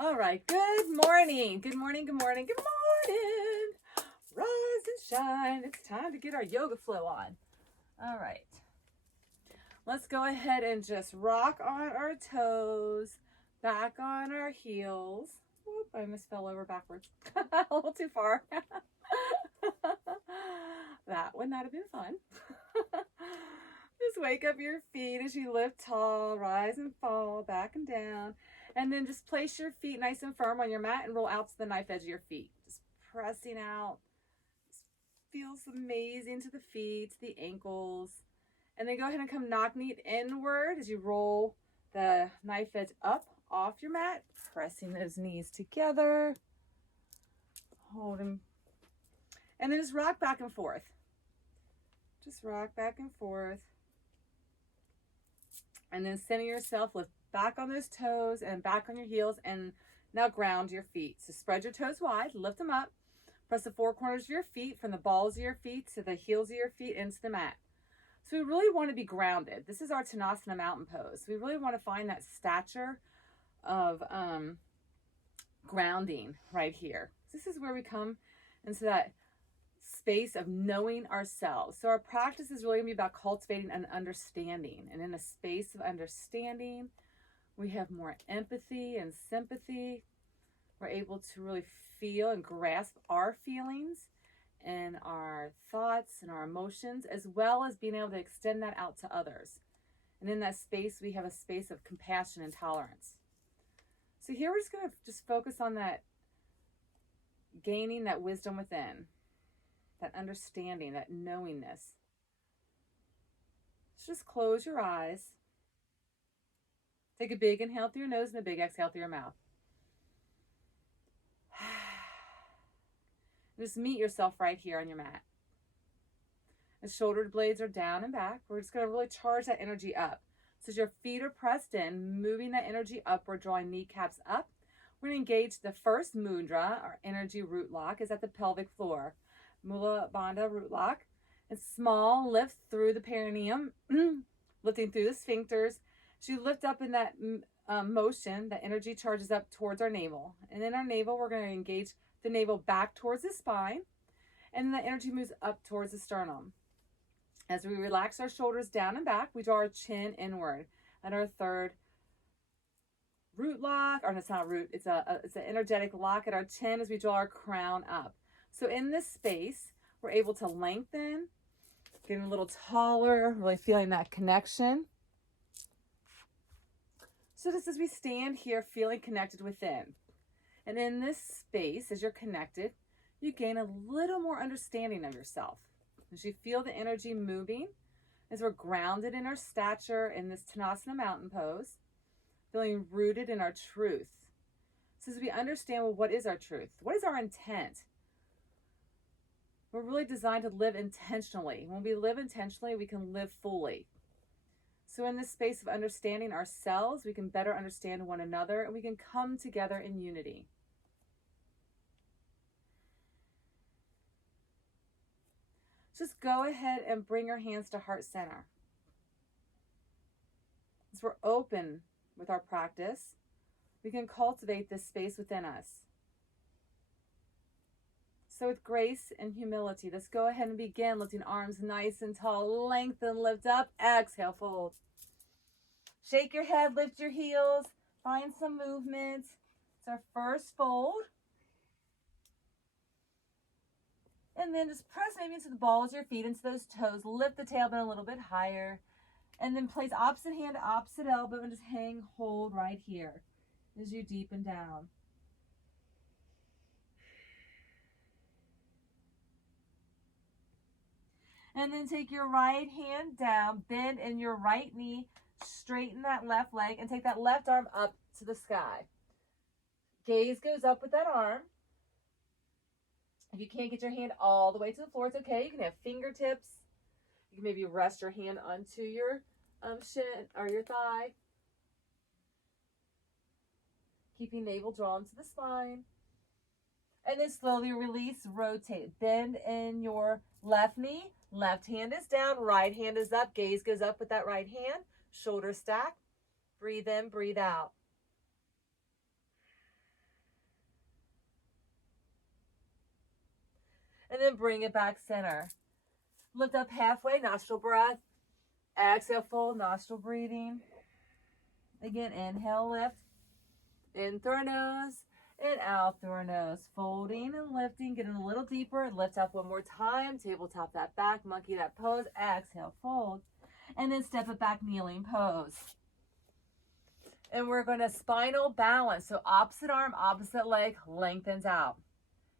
All right, good morning. Good morning, good morning, good morning. Rise and shine. It's time to get our yoga flow on. All right. Let's go ahead and just rock on our toes, back on our heels. Whoop, I almost fell over backwards. A little too far. That would not have been fun. Just wake up your feet as you lift tall, rise and fall, back and down. And then just place your feet nice and firm on your mat and roll out to the knife edge of your feet. Just pressing out. Just feels amazing to the feet, to the ankles. And then go ahead and come knock kneed inward as you roll the knife edge up off your mat, pressing those knees together. Hold them. And then just rock back and forth. Just rock back and forth. And then center yourself, lift back on those toes and back on your heels, and now ground your feet. So spread your toes wide, lift them up, press the four corners of your feet from the balls of your feet to the heels of your feet into the mat. So we really want to be grounded. This is our Tanasana mountain pose. We really want to find that stature of grounding right here. This is where we come into that space of knowing ourselves. So our practice is really going to be about cultivating an understanding. And in a space of understanding, we have more empathy and sympathy. We're able to really feel and grasp our feelings and our thoughts and our emotions, as well as being able to extend that out to others. And in that space, we have a space of compassion and tolerance. So here we're just going to focus on that, gaining that wisdom within, that understanding, that knowingness. So just close your eyes. Take a big inhale through your nose and a big exhale through your mouth. Just meet yourself right here on your mat. The shoulder blades are down and back. We're just going to really charge that energy up. So as your feet are pressed in, moving that energy upward, drawing kneecaps up. We're going to engage the first mudra, our energy root lock, is at the pelvic floor. Mula Bandha root lock. And small lift through the perineum, lifting through the sphincters. As you lift up in that motion, the energy charges up towards our navel. And in our navel, we're going to engage the navel back towards the spine. And the energy moves up towards the sternum. As we relax our shoulders down and back, we draw our chin inward. And our third root lock, or it's not root, it's an energetic lock at our chin as we draw our crown up. So in this space, we're able to lengthen, getting a little taller, really feeling that connection. So just as we stand here, feeling connected within. And in this space, as you're connected, you gain a little more understanding of yourself. As you feel the energy moving, as we're grounded in our stature in this Tanasana mountain pose, feeling rooted in our truth. So as we understand, well, what is our truth? What is our intent? We're really designed to live intentionally. When we live intentionally, we can live fully. So in this space of understanding ourselves, we can better understand one another, and we can come together in unity. Just go ahead and bring your hands to heart center. As we're open with our practice, we can cultivate this space within us. So with grace and humility, let's go ahead and begin lifting arms nice and tall. Lengthen, lift up, exhale, fold. Shake your head, lift your heels, find some movement. It's our first fold. And then just press maybe into the balls of your feet, into those toes. Lift the tailbone a little bit higher. And then place opposite hand to opposite elbow and just hang, hold right here as you deepen down. And then take your right hand down, bend in your right knee, straighten that left leg, and take that left arm up to the sky. Gaze goes up with that arm. If you can't get your hand all the way to the floor, it's okay. You can have fingertips. You can maybe rest your hand onto your shin or your thigh. Keeping navel drawn to the spine. And then slowly release, rotate. Bend in your left knee. Left hand is down, right hand is up. Gaze goes up with that right hand. Shoulders stack. Breathe in, breathe out. and then bring it back center. Lift up halfway, nostril breath. Exhale, fold, nostril breathing. Again, inhale, lift. In through our nose and out through our nose. Folding and lifting, getting a little deeper. Lift up one more time. Tabletop that back, monkey that pose. Exhale, fold. And then step it back, kneeling pose. And we're going to spinal balance. So opposite arm, opposite leg, lengthens out.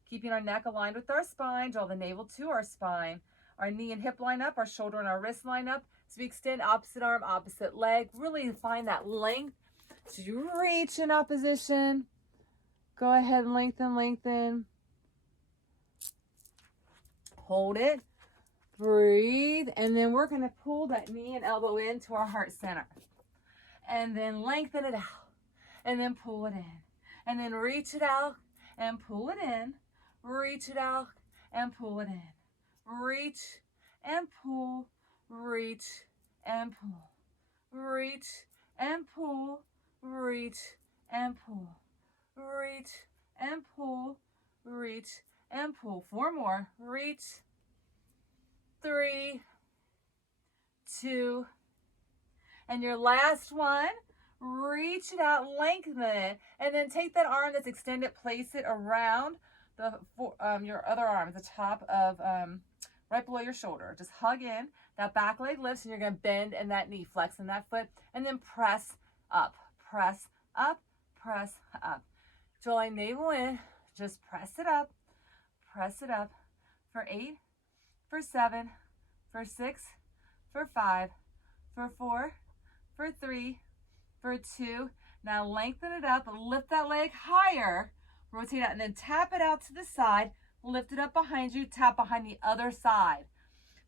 Keeping our neck aligned with our spine. Draw the navel to our spine. Our knee and hip line up. Our shoulder and our wrist line up. So we extend opposite arm, opposite leg. Really find that length. So you reach in opposition. Go ahead and lengthen, lengthen. Hold it. Breathe. And then we're going to pull that knee and elbow into our heart center. And then lengthen it out. And then pull it in. And then reach it out and pull it in. Reach it out and pull it in. Reach and pull. Reach and pull. Reach and pull. Reach and pull. Reach and pull. Reach and pull. 4 more. Reach. 3, 2, and your last one. Reach it out, lengthen it, and then take that arm that's extended, place it around your other arm at the top of right below your shoulder. Just hug in. That back leg lifts, and you're going to bend in that knee, flex in that foot, and then press up, press up, press up. Drawing navel in, just press it up for 8, for 7, for 6, for 5, for 4, for 3, for 2. Now lengthen it up, lift that leg higher, rotate out, and then tap it out to the side, lift it up behind you, tap behind the other side.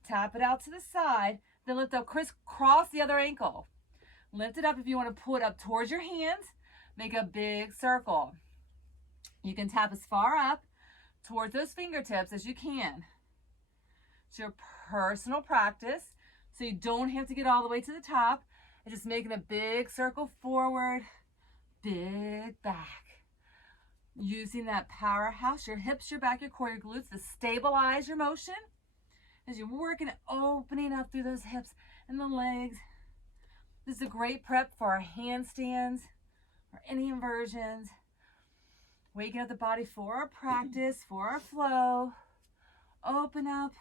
Tap it out to the side, then lift up, crisscross the other ankle. Lift it up if you want to pull it up towards your hands, make a big circle. You can tap as far up towards those fingertips as you can. It's your personal practice, so you don't have to get all the way to the top. It's just making a big circle forward, big back. Using that powerhouse, your hips, your back, your core, your glutes to stabilize your motion as you're working, opening up through those hips and the legs. This is a great prep for our handstands or any inversions. Waking up the body for our practice, for our flow. Open up,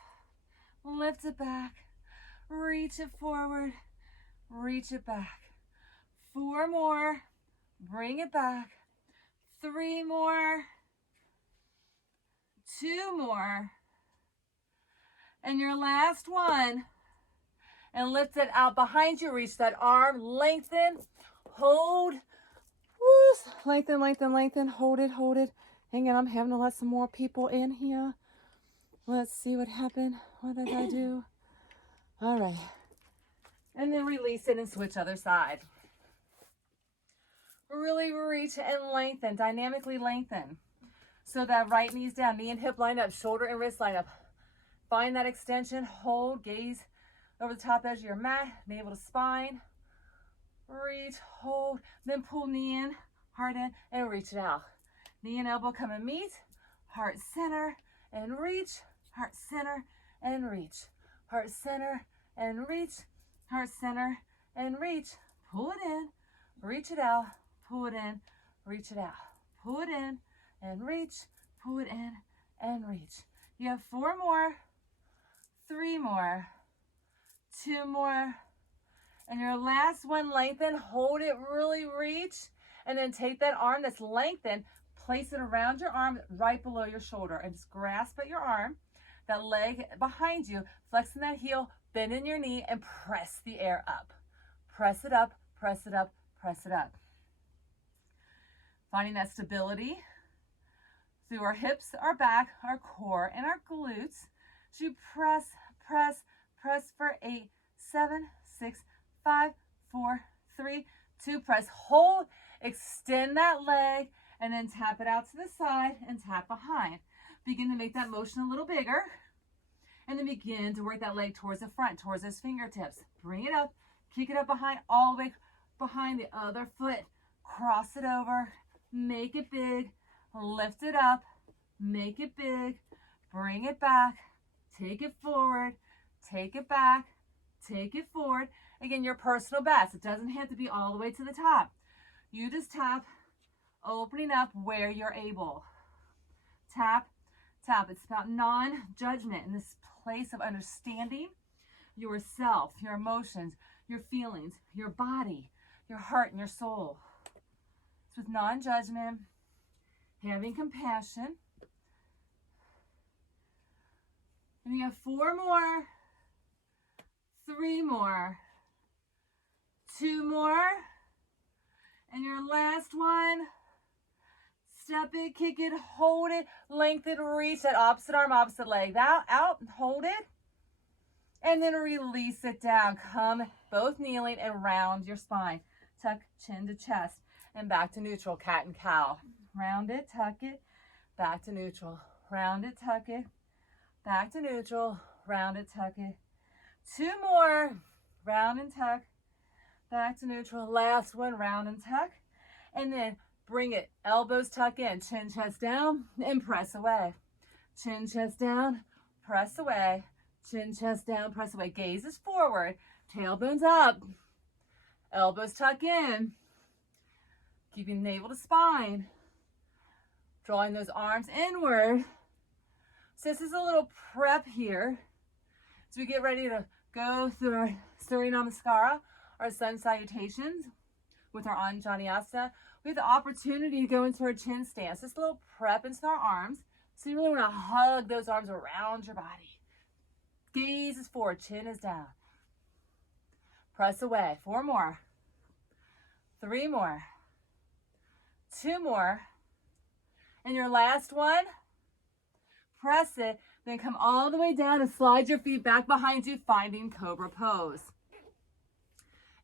lift it back, reach it forward, reach it back. 4 more, bring it back. 3 more, 2 more, and your last one. And lift it out behind you, reach that arm, lengthen, hold. Woo. Lengthen, lengthen, lengthen. Hold it, hold it. Hang on, I'm having to let some more people in here. Let's see what happened. What did I do? All right. And then release it and switch other side. Really reach and lengthen, dynamically lengthen. So that right knee's down, knee and hip line up, shoulder and wrist line up. Find that extension, hold, gaze over the top edge of your mat, navel to spine. Reach, hold, then pull knee in, heart in, and reach it out. Knee and elbow come and meet, heart center, and reach, heart center, and reach. Heart center, and reach, heart center, and reach. Pull it in, reach it out, pull it in, reach it out. Pull it in, and reach, pull it in, and reach. You have 4 more, 3 more, 2 more, and your last one, lengthen, hold it, really reach, and then take that arm that's lengthened, place it around your arm right below your shoulder, and just grasp at your arm, that leg behind you, flexing that heel, bend in your knee, and press the air up. Press it up, press it up, press it up. Finding that stability through our hips, our back, our core, and our glutes. So you press, press, press for 8, 7, 6, 5, 4, 3, 2, press, hold, extend that leg, and then tap it out to the side and tap behind. Begin to make that motion a little bigger, and then begin to work that leg towards the front, towards those fingertips. Bring it up, kick it up behind, all the way behind the other foot. Cross it over, make it big, lift it up, make it big, bring it back, take it forward, take it back, take it forward. Again, your personal best. It doesn't have to be all the way to the top. You just tap, opening up where you're able. Tap, tap. It's about non-judgment in this place of understanding yourself, your emotions, your feelings, your body, your heart, and your soul. It's with non-judgment, having compassion. And you have 4 more, 3 more, 2 more, and your last one. Step it, kick it, hold it, lengthen, reach that opposite arm, opposite leg. Out, hold it. And then release it down. Come both kneeling and round your spine. Tuck chin to chest and back to neutral, cat and cow. Round it, tuck it, back to neutral. Round it, tuck it, back to neutral. Round it, tuck it. 2 more. Round and tuck, back to neutral. Last one, round and tuck. And then bring it, elbows tuck in, chin, chest down, and press away. Chin, chest down, press away. Chin, chest down, press away. Gaze is forward, tailbones up, elbows tuck in, keeping navel to spine, drawing those arms inward. So this is a little prep here as we get ready to go through our Surya Namaskara, our sun salutations with our Anjaneyasana. We have the opportunity to go into our chin stance. Just a little prep into our arms. So you really want to hug those arms around your body. Gaze is forward, chin is down. Press away. 4 more. 3 more. 2 more. And your last one, press it. Then come all the way down and slide your feet back behind you, finding cobra pose.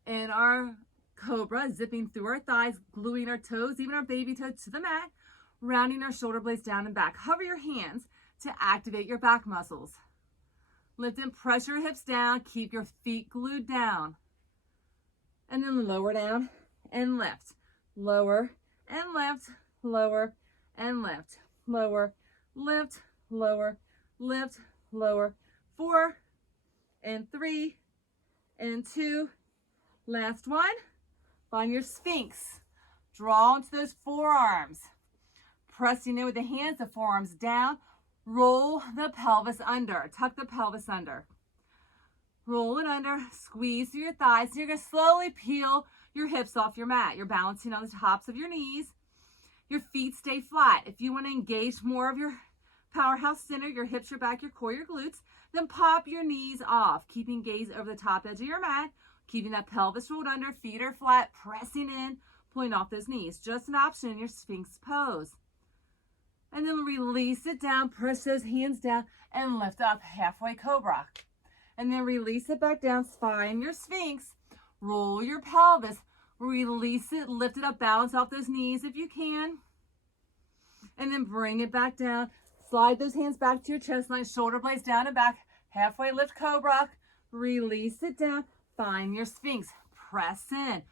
In our cobra, zipping through our thighs, gluing our toes, even our baby toes to the mat, rounding our shoulder blades down and back. Hover your hands to activate your back muscles. Lift and press your hips down. Keep your feet glued down. And then lower down and lift. Lower and lift. Lower and lift. Lower, lift, lower, lift, lower. 4 and 3 and 2. Last one. Find your Sphinx. Draw into those forearms. Pressing in with the hands, the forearms down. Roll the pelvis under. Tuck the pelvis under. Roll it under. Squeeze through your thighs. So you're going to slowly peel your hips off your mat. You're balancing on the tops of your knees. Your feet stay flat. If you want to engage more of your powerhouse center, your hips, your back, your core, your glutes, then pop your knees off. Keeping gaze over the top edge of your mat. Keeping that pelvis rolled under, feet are flat, pressing in, pulling off those knees. Just an option in your Sphinx pose. And then release it down, press those hands down, and lift up, halfway cobra. And then release it back down, find your Sphinx, roll your pelvis, release it, lift it up, balance off those knees if you can. And then bring it back down, slide those hands back to your chest line, shoulder blades down and back, halfway lift cobra, release it down. Find your Sphinx, press in,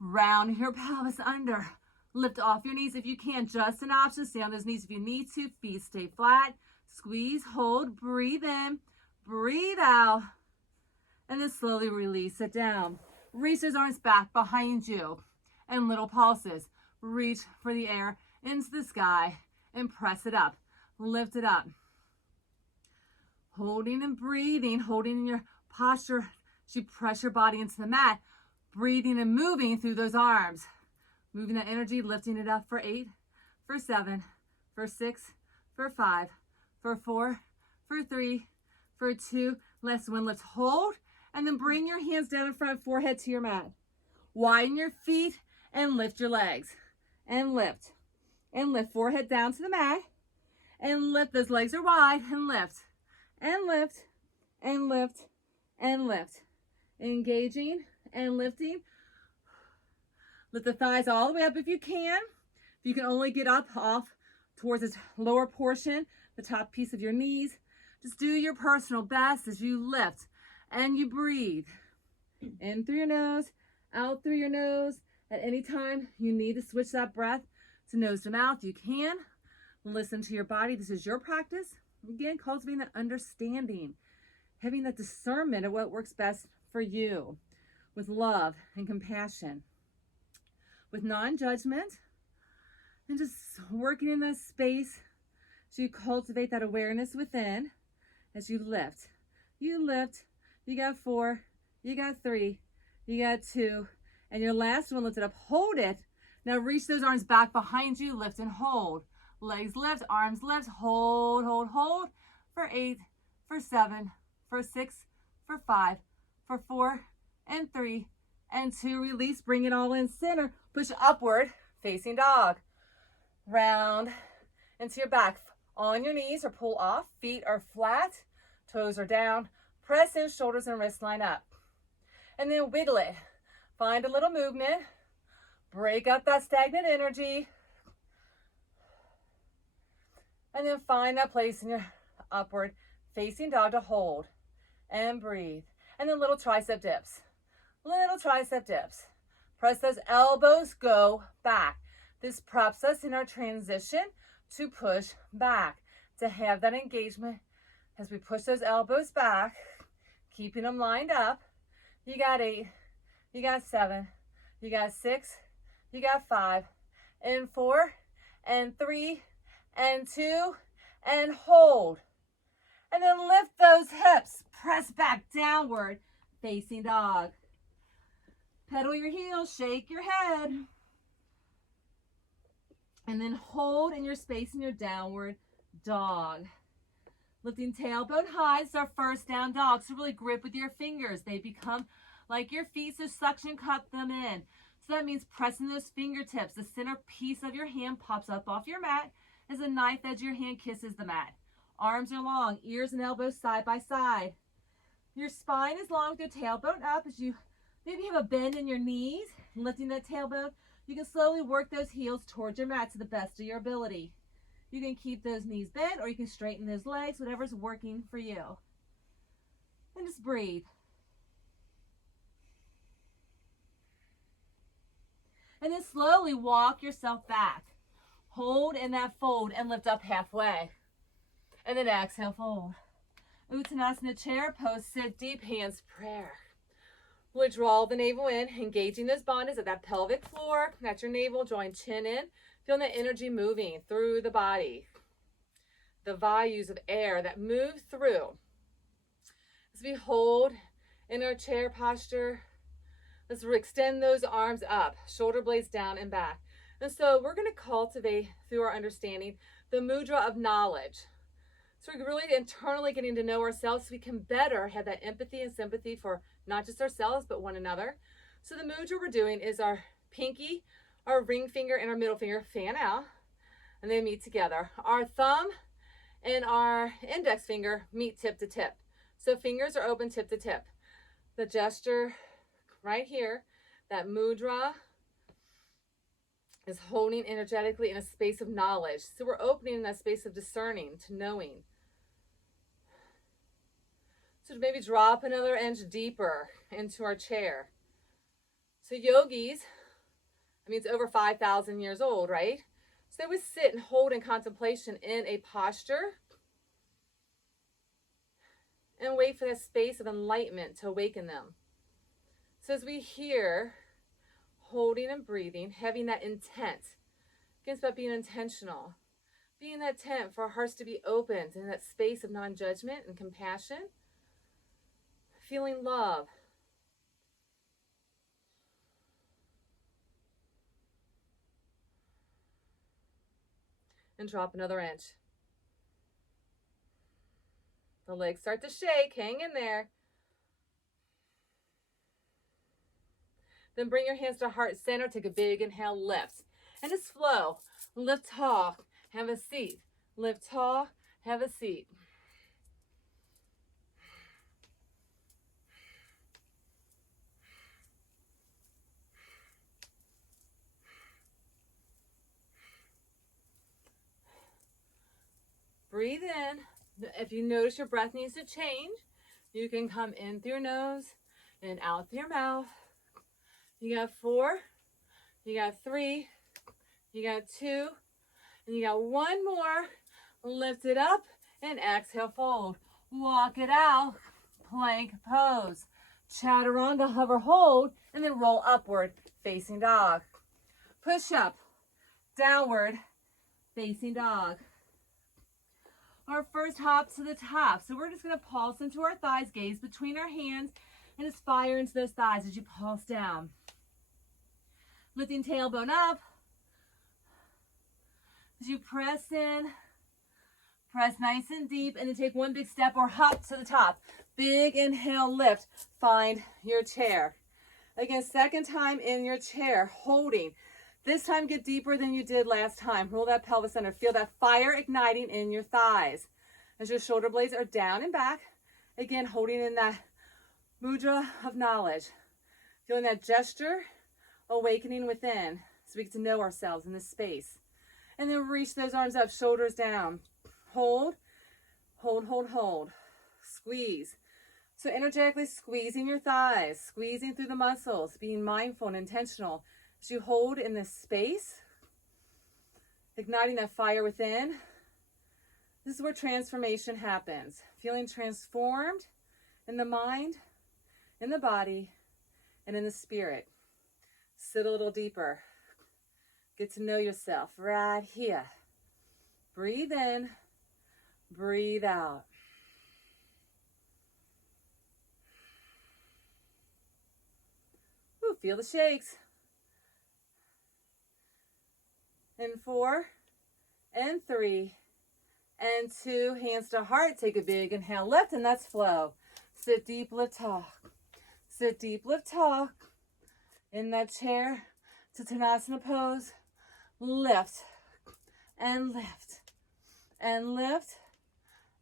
round your pelvis under, lift off your knees if you can, just an option, stay on those knees if you need to, feet stay flat, squeeze, hold, breathe in, breathe out, and then slowly release it down. Reach those arms back behind you, and little pulses, reach for the air into the sky, and press it up, lift it up. Holding and breathing, holding in your posture. You press your body into the mat, breathing and moving through those arms. Moving that energy, lifting it up for 8, for 7, for 6, for 5, for 4, for 3, for 2. Last one, let's hold. And then bring your hands down in front, forehead to your mat. Widen your feet and lift your legs. And lift. And lift, forehead down to the mat. And lift, those legs are wide. And lift. And lift. And lift. And lift. Engaging and lifting. Lift the thighs all the way up if you can. If you can only get up off towards the lower portion, the top piece of your knees, just do your personal best as you lift and you breathe. In through your nose, out through your nose. At any time you need to switch that breath to nose to mouth, you can. Listen to your body. This is your practice. Again, cultivating that understanding, having that discernment of what works best for you, with love and compassion, with non-judgment, and just working in that space so you cultivate that awareness within as you lift. You lift, you got 4, you got 3, you got 2, and your last one, lift it up, hold it. Now reach those arms back behind you, lift and hold. Legs lift, arms lift, hold, hold, hold for 8, for 7, for 6, for 5, for 4, and 3, and 2. Release, bring it all in center. Push upward, facing dog. Round into your back. On your knees or pull off. Feet are flat, toes are down. Press in, shoulders and wrists line up. And then wiggle it. Find a little movement. Break up that stagnant energy. And then find that place in your upward facing dog to hold and breathe. And then little tricep dips. Little tricep dips. Press those elbows, go back. This preps us in our transition to push back, to have that engagement as we push those elbows back, keeping them lined up. You got 8, you got 7, you got 6, you got 5, and 4, and 3, and 2, and hold. And then lift those hips, press back downward, facing dog. Pedal your heels, shake your head. And then hold in your space in your downward dog. Lifting tailbone high is our first down dog. So really grip with your fingers. They become like your feet, so suction cup them in. So that means pressing those fingertips. The center piece of your hand pops up off your mat as the knife edge of your hand kisses the mat. Arms are long, ears and elbows side by side. Your spine is long with your tailbone up as you maybe have a bend in your knees, lifting that tailbone. You can slowly work those heels towards your mat to the best of your ability. You can keep those knees bent or you can straighten those legs, whatever's working for you. And just breathe. And then slowly walk yourself back. Hold in that fold and lift up halfway. And then exhale, fold. Uttanasana chair pose, sit deep, hands prayer. We'll draw the navel in, engaging those bandhas at that pelvic floor. At your navel, drawing chin in. Feeling the energy moving through the body. The vayus of air that move through. As we hold in our chair posture, let's extend those arms up, shoulder blades down and back. And so we're going to cultivate through our understanding the mudra of knowledge. So we're really internally getting to know ourselves so we can better have that empathy and sympathy for not just ourselves, but one another. So the mudra we're doing is our pinky, our ring finger, and our middle finger fan out, and they meet together. Our thumb and our index finger meet tip to tip. So fingers are open tip to tip. The gesture right here, that mudra is holding energetically in a space of knowledge. So we're opening in that space of discerning, to knowing. So to maybe drop another inch deeper into our chair. So yogis, I mean, it's over 5,000 years old, right? So they would sit and hold in contemplation in a posture and wait for that space of enlightenment to awaken them. So as we hear holding and breathing, having that intent. Again, it's about being intentional. Being that intent for our hearts to be opened in that space of non-judgment and compassion. Feeling love. And drop another inch. The legs start to shake. Hang in there. Then bring your hands to heart center. Take a big inhale, lift. And just flow. Lift tall, have a seat. Lift tall, have a seat. Breathe in. If you notice your breath needs to change, you can come in through your nose and out through your mouth. You got 4, you got 3, you got 2, and you got 1 more. Lift it up And exhale, fold. Walk it out, plank pose. Chaturanga, hover, hold, and then roll upward, facing dog. Push up, downward, facing dog. Our first hop to the top. So we're just going to pulse into our thighs, gaze between our hands, and just fire into those thighs as you pulse down. Lifting tailbone up. As you press in, press nice and deep, and then take one big step or hop to the top. Big inhale, lift. Find your chair. Again, second time in your chair, holding. This time get deeper than you did last time. Roll that pelvis under. Feel that fire igniting in your thighs. As your shoulder blades are down and back. Again, holding in that mudra of knowledge. Feeling that gesture, awakening within. So we get to know ourselves in this space. And then reach those arms up, shoulders down. Hold, hold, hold, hold. Squeeze. So energetically squeezing your thighs, squeezing through the muscles, being mindful and intentional. As you hold in this space, igniting that fire within, this is where transformation happens. Feeling transformed in the mind, in the body, and in the spirit. Sit a little deeper. Get to know yourself right here. Breathe in, breathe out. Ooh, feel the shakes. And 4, and 3, and 2, hands to heart. Take a big inhale, lift, and that's flow. Sit deep, lift, talk. Sit deep, lift, talk. In that chair, to Tanasana pose. Lift, and lift, and lift,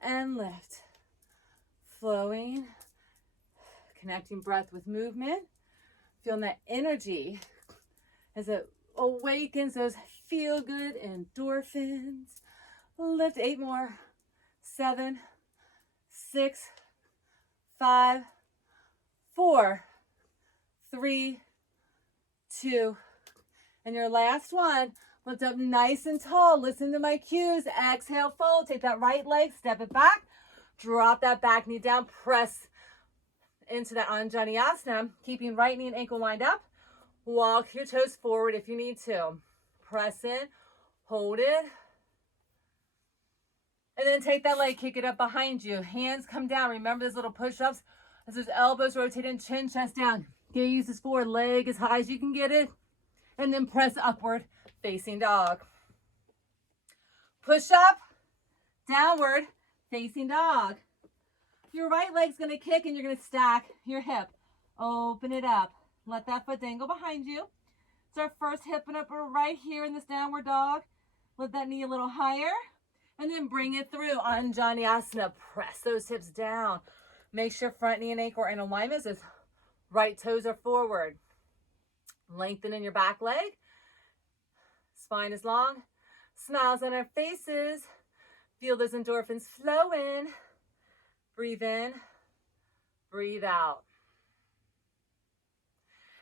and lift. Flowing, connecting breath with movement. Feeling that energy as it awakens those feel-good endorphins. Lift, 8 more. 7, 6, 5, 4, 3, 2, and your last one. Lift up nice and tall. Listen to my cues. Exhale, fold. Take that right leg, step it back. Drop that back knee down. Press into that Anjaneyasana, keeping right knee and ankle lined up. Walk your toes forward if you need to. Press in, hold it. And then take that leg, kick it up behind you. Hands come down. Remember those little push-ups. As those elbows rotate in, chin, chest down. Gaze is forward, leg as high as you can get it. And then press upward, facing dog. Push up, downward, facing dog. Your right leg's going to kick and you're going to stack your hip. Open it up. Let that foot dangle behind you. It's our first hip and upper right here in this downward dog. Lift that knee a little higher. And then bring it through. Anjaneyasana. Press those hips down. Make sure front knee and ankle are in alignment as right toes are forward. Lengthen in your back leg. Spine is long. Smiles on our faces. Feel those endorphins flow in. Breathe in. Breathe out.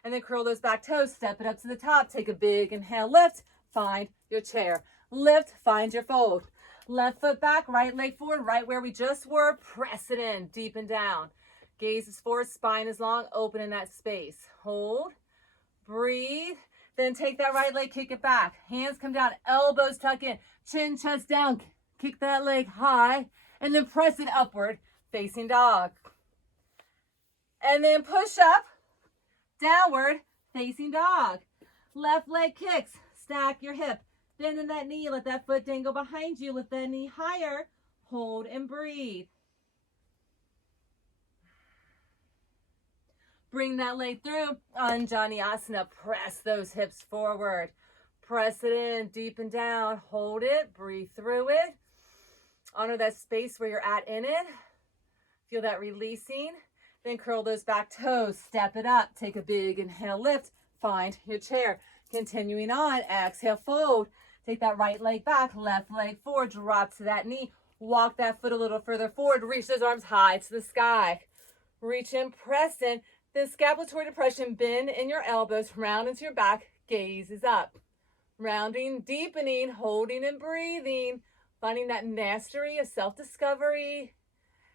And then curl those back toes. Step it up to the top. Take a big inhale. Lift. Find your chair. Lift. Find your fold. Left foot back. Right leg forward. Right where we just were. Press it in. Deep and down. Gaze is forward. Spine is long. Open in that space. Hold. Breathe. Then take that right leg. Kick it back. Hands come down. Elbows tuck in. Chin, chest down. Kick that leg high. And then press it upward. Facing dog. And then push up. Downward, facing dog. Left leg kicks. Stack your hip. Bend in that knee. Let that foot dangle behind you. Lift that knee higher. Hold and breathe. Bring that leg through. Anjaneyasana. Press those hips forward. Press it in. Deep and down. Hold it. Breathe through it. Honor that space where you're at in it. Feel that releasing. Then curl those back toes. Step it up. Take a big inhale, lift. Find your chair. Continuing on. Exhale, fold. Take that right leg back. Left leg forward. Drop to that knee. Walk that foot a little further forward. Reach those arms high to the sky. Reach in, press in. Then scapulatory depression. Bend in your elbows. Round into your back. Gaze is up. Rounding, deepening, holding and breathing. finding that mastery of self-discovery,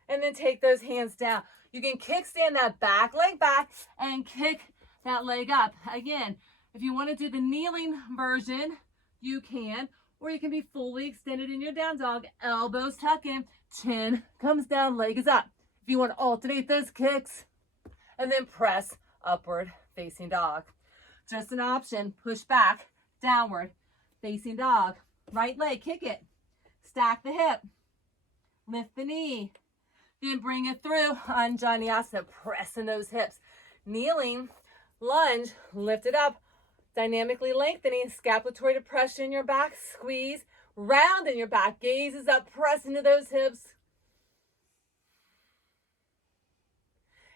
and then take those hands down. You can kickstand that back leg back and kick that leg up. Again, if you want to do the kneeling version, you can, or you can be fully extended in your down dog, elbows tuck in, chin comes down, leg is up. If you want to alternate those kicks, and then press upward facing dog. Just an option. Push back, downward facing dog. Right leg, kick it. Stack the hip. Lift the knee. Then bring it through. Anjaneyasana, pressing those hips. Kneeling, lunge, lift it up. Dynamically lengthening, scapulatory depression in your back. Squeeze, round in your back. Gaze is up, press into those hips.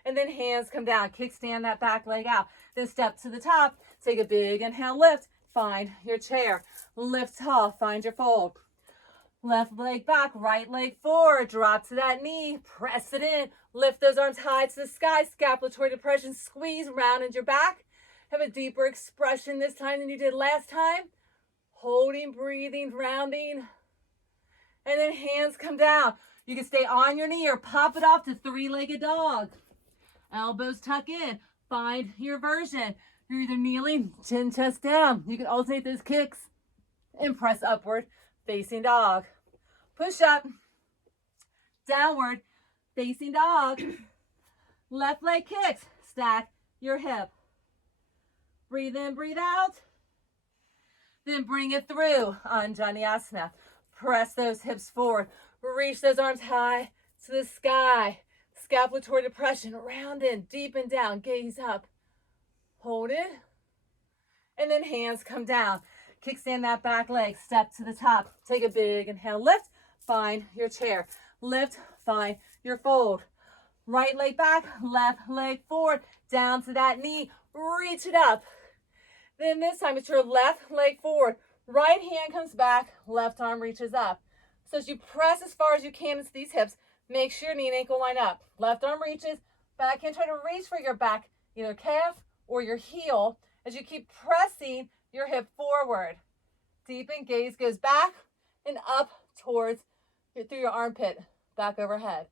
And then hands come down. Kickstand that back leg out. Then step to the top. Take a big inhale, lift. Find your chair. Lift tall, find your fold. Left leg back, right leg forward. Drop to that knee, press it in. Lift those arms high to the sky. Scapulatory depression, squeeze, round into your back. Have a deeper expression this time than you did last time. Holding, breathing, rounding. And then hands come down. You can stay on your knee or pop it off to three-legged dog. Elbows tuck in. Find your version. You're either kneeling, chin, chest down. You can alternate those kicks and press upward, facing dog. Push up, downward, facing dog. Left leg kicks. Stack your hip. Breathe in, breathe out. Then bring it through. Anjaneyasana. Press those hips forward. Reach those arms high to the sky. Scapulatory depression, round in, deep and down, gaze up. Hold it. And then hands come down. Kickstand that back leg, step to the top. Take a big inhale, lift, find your chair. Lift, find your fold. Right leg back, left leg forward, down to that knee, reach it up. Then this time it's your left leg forward. Right hand comes back, left arm reaches up. So as you press as far as you can into these hips, make sure your knee and ankle line up. Left arm reaches, back hand try to reach for your back, either calf or your heel, as you keep pressing your hip forward. Deepen, gaze goes back and up towards, through your armpit, back overhead.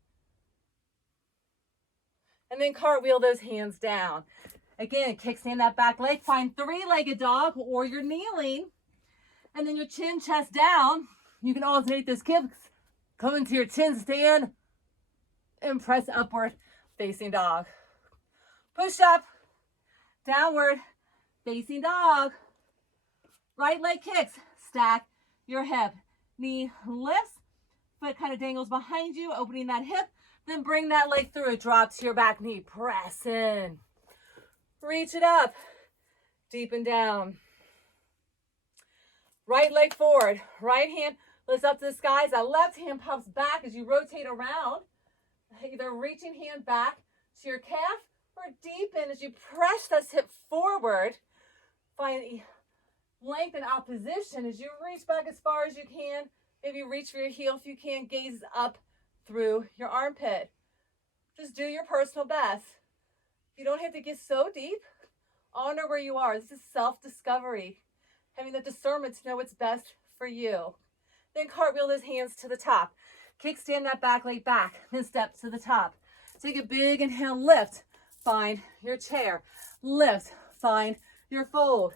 And then cartwheel those hands down. Again, kickstand that back leg. Find three-legged dog or you're kneeling. And then your chin, chest down. You can alternate those kicks. Come into your chin stand and press upward, facing dog. Push up, downward, facing dog. Right leg kicks. Stack your hip. Knee lifts. Foot kind of dangles behind you, opening that hip. Then bring that leg through. Drop to your back knee. Press in. Reach it up. Deep and down. Right leg forward. Right hand lifts up to the sky. That left hand pops back as you rotate around. Either reaching hand back to your calf or deepen as you press this hip forward. Find length and opposition as you reach back as far as you can. Maybe reach for your heel if you can. Gaze up through your armpit. Just do your personal best. You don't have to get so deep. Honor where you are. This is self-discovery. Having the discernment to know what's best for you. Then cartwheel those hands to the top. Kickstand that back leg back. Then step to the top. Take a big inhale, lift. Find your chair. Lift. Find your fold.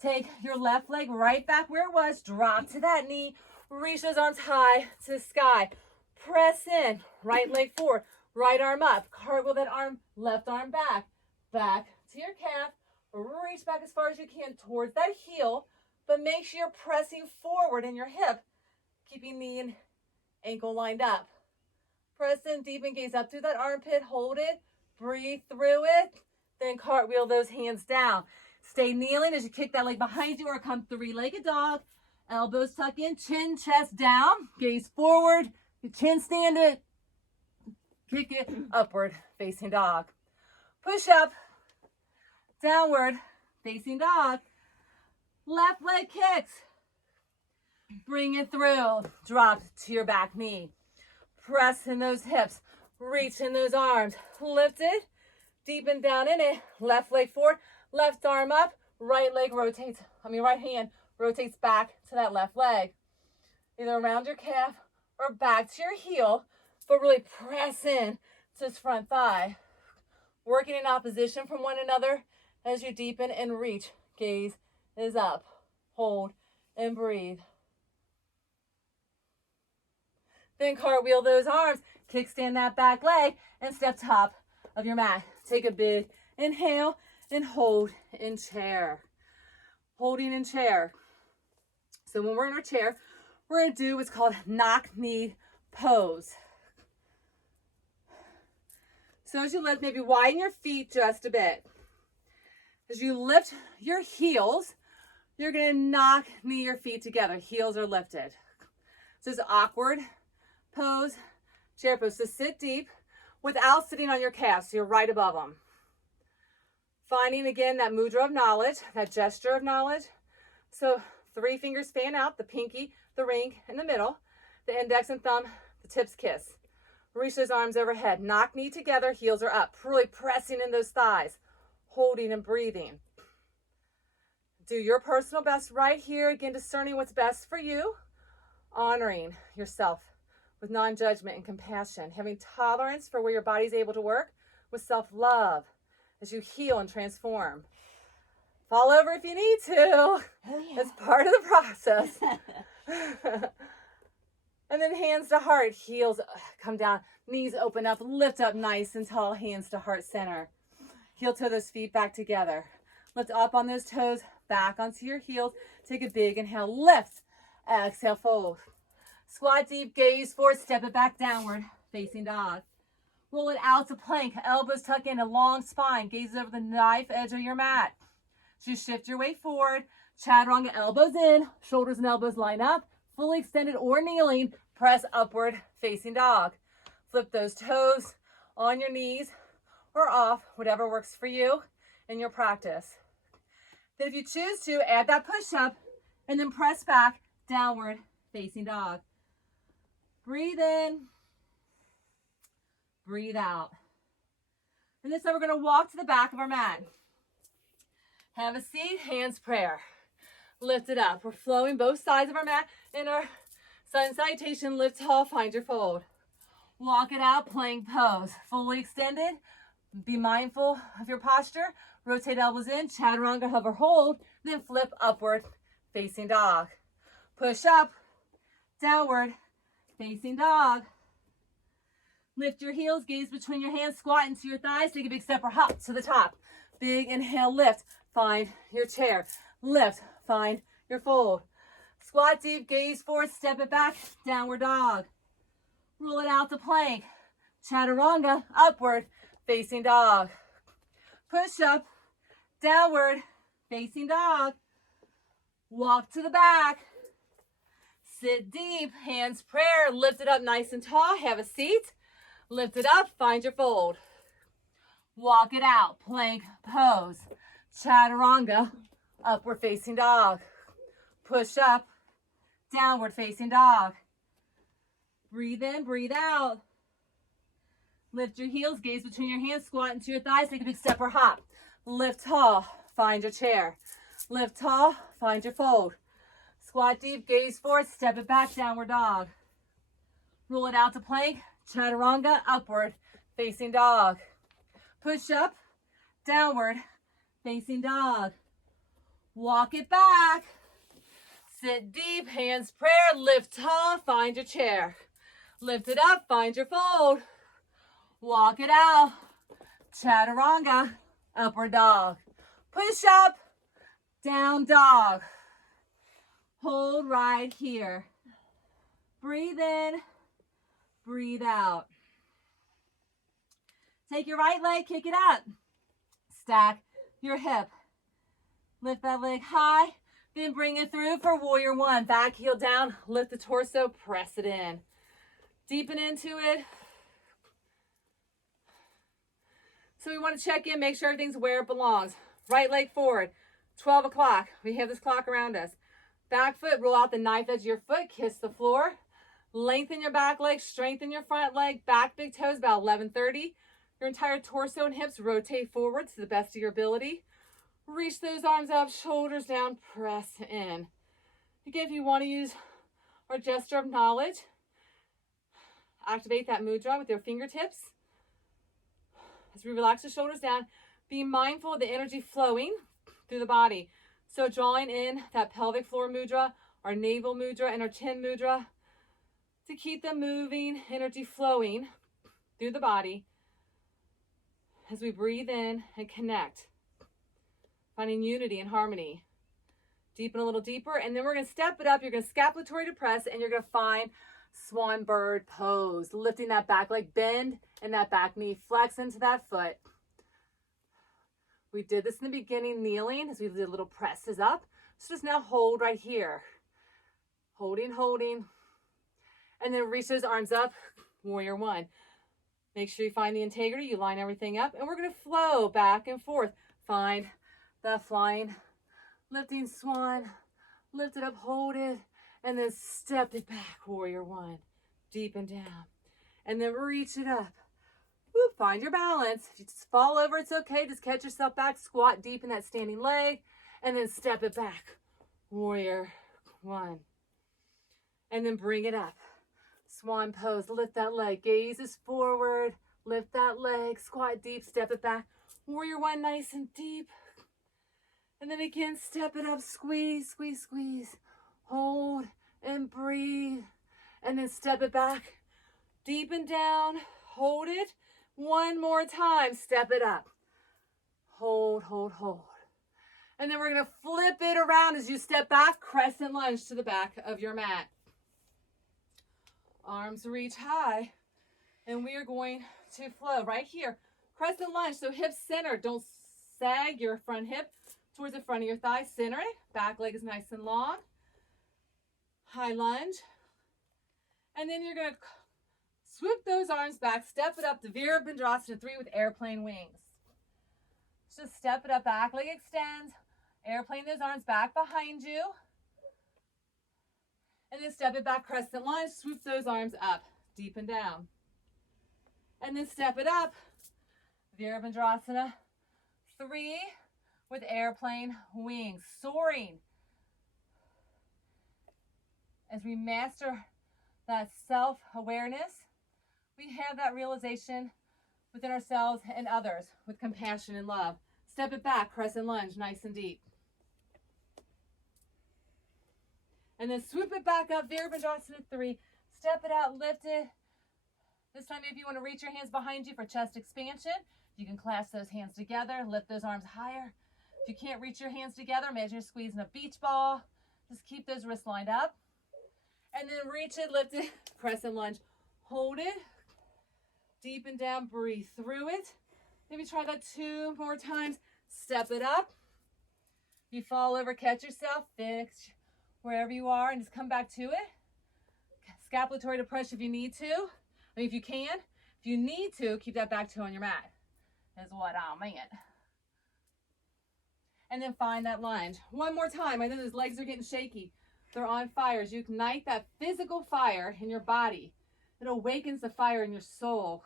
Take your left leg right back where it was. Drop to that knee. Reach those arms high to the sky. Press in. Right leg forward. Right arm up. Cartwheel that arm. Left arm back. Back to your calf. Reach back as far as you can towards that heel. But make sure you're pressing forward in your hip. Keeping knee and ankle lined up. Press in deep and gaze up through that armpit. Hold it. Breathe through it. Then cartwheel those hands down. Stay kneeling as you kick that leg behind you or come three-legged dog. Elbows tuck in, chin, chest down. Gaze forward. Your chin stand it. Kick it upward, facing dog. Push up. Downward, facing dog. Left leg kicks. Bring it through. Drop to your back knee. Press in those hips. Reach in those arms. Lift it. Deepen down in it. Left leg forward. Left arm up. Right leg rotates. Right hand rotates back to that left leg. either around your calf or back to your heel, but really press in to this front thigh. Working in opposition from one another as you deepen and reach. Gaze is up. Hold and breathe. Then cartwheel those arms, kickstand that back leg, and step top of your mat. Take a big inhale and hold in chair. Holding in chair. So when we're in our chair, we're going to do what's called knock-knee pose. So as you lift, maybe widen your feet just a bit. As you lift your heels, you're going to knock-knee your feet together. Heels are lifted. So it's awkward pose, chair pose. So sit deep without sitting on your calves. So you're right above them. Finding again that mudra of knowledge, that gesture of knowledge. So 3 fingers fan out, the pinky, the ring in the middle, the index and thumb, the tips kiss. Reach those arms overhead. Knock knee together, heels are up. Really pressing in those thighs, holding and breathing. Do your personal best right here. Again, discerning what's best for you. Honoring yourself with non-judgment and compassion. Having tolerance for where your body's able to work with self-love as you heal and transform. Fall over if you need to. Oh, yeah. It's part of the process. And then hands to heart, heels come down, knees open up, lift up nice and tall, hands to heart center. Heel toe those feet back together. Lift up on those toes, back onto your heels. Take a big inhale, lift. Exhale, fold. Squat deep, gaze forward, step it back downward, facing dog. Roll it out to plank, elbows tuck in, a long spine, gaze over the knife edge of your mat. So you shift your weight forward, chaturanga, elbows in, shoulders and elbows line up, fully extended or kneeling, press upward, facing dog. Flip those toes on your knees or off, whatever works for you in your practice. Then if you choose to, add that push-up and then press back, downward, facing dog. Breathe in, breathe out. And this time we're going to walk to the back of our mat. Have a seat, hands prayer. Lift it up. We're flowing both sides of our mat in our sun salutation. Lift tall, find your fold. Walk it out, plank pose. Fully extended. Be mindful of your posture. Rotate elbows in, chaturanga, hover, hold. Then flip upward, facing dog. Push up, downward, facing dog. Lift your heels, gaze between your hands, squat into your thighs. Take a big step or hop to the top. Big inhale, lift. Find your chair. Lift, find your fold. Squat deep, gaze forward, step it back, downward dog. Roll it out to plank. Chaturanga, upward, facing dog. Push up, downward, facing dog. Walk to the back. Sit deep, hands prayer, lift it up nice and tall, have a seat. Lift it up, find your fold. Walk it out, plank pose. Chaturanga, upward facing dog. Push up, downward facing dog. Breathe in, breathe out. Lift your heels, gaze between your hands, squat into your thighs, take a big step or hop. Lift tall, find your chair. Lift tall, find your fold. Squat deep, gaze forward, step it back, downward dog. Roll it out to plank, chaturanga, upward, facing dog. Push up, downward, facing dog. Walk it back. Sit deep, hands prayer, lift tall, find your chair. Lift it up, find your fold. Walk it out. Chaturanga, upward dog. Push up, down dog. Hold right here. Breathe in, breathe out. Take your right leg, kick it up. Stack your hip. Lift that leg high, then bring it through for warrior one. Back heel down, lift the torso, press it in. Deepen into it. So we want to check in, make sure everything's where it belongs. Right leg forward, 12 o'clock. We have this clock around us. Back foot, roll out the knife edge of your foot, kiss the floor. Lengthen your back leg, strengthen your front leg, back big toes about 11:30. Your entire torso and hips rotate forward to the best of your ability. Reach those arms up, shoulders down, press in. Again, if you want to use our gesture of knowledge. Activate that mudra with your fingertips. As we relax the shoulders down, be mindful of the energy flowing through the body. So drawing in that pelvic floor mudra, our navel mudra, and our chin mudra to keep the moving energy flowing through the body as we breathe in and connect, finding unity and harmony. Deepen a little deeper, and then we're going to step it up. You're going to scapulary depress, and you're going to find swan bird pose, lifting that back leg, bend in that back knee, flex into that foot. We did this in the beginning, kneeling, as we did little presses up. So just now hold right here. Holding, holding. And then reach those arms up, warrior one. Make sure you find the integrity, you line everything up, and we're going to flow back and forth. Find the flying, lifting swan, lift it up, hold it, and then step it back, warrior one. Deep and down. And then reach it up. Woo, find your balance. If you just fall over, it's okay. Just catch yourself back, squat deep in that standing leg, and then step it back. Warrior one. And then bring it up. Swan pose, lift that leg, gazes forward, lift that leg, squat deep, step it back. Warrior one, nice and deep. And then again, step it up, squeeze, squeeze, squeeze. Hold and breathe. And then step it back, deep and down, hold it. One more time, step it up. Hold, hold, hold. And then we're gonna flip it around as you step back, crescent lunge to the back of your mat. Arms reach high, and we are going to flow right here. Crescent lunge, so hips centered. Don't sag your front hip towards the front of your thigh. Center it. Back leg is nice and long. High lunge. And then you're going to swoop those arms back, step it up to Virabhadrasana 3 with airplane wings. Just step it up, back leg extends. Airplane those arms back behind you. And then step it back, crescent lunge, swoop those arms up, deep and down. And then step it up, Virabhadrasana 3 with airplane wings, soaring. As we master that self-awareness, we have that realization within ourselves and others with compassion and love. Step it back, crescent lunge, nice and deep. And then swoop it back up, Virabhadrasana 3. Step it out, lift it. This time, if you want to reach your hands behind you for chest expansion, you can clasp those hands together, lift those arms higher. If you can't reach your hands together, imagine you're squeezing a beach ball. Just keep those wrists lined up. And then reach it, lift it, crescent lunge. Hold it. Deep and down, breathe through it. Maybe try that 2 more times. Step it up. If you fall over, catch yourself, fix wherever you are, and just come back to it. Scapulary depression if you need to. I mean, if you can. If you need to, keep that back toe on your mat. Is what I meant. And then find that lunge. One more time. I know those legs are getting shaky. They're on fire. As you ignite that physical fire in your body, it awakens the fire in your soul.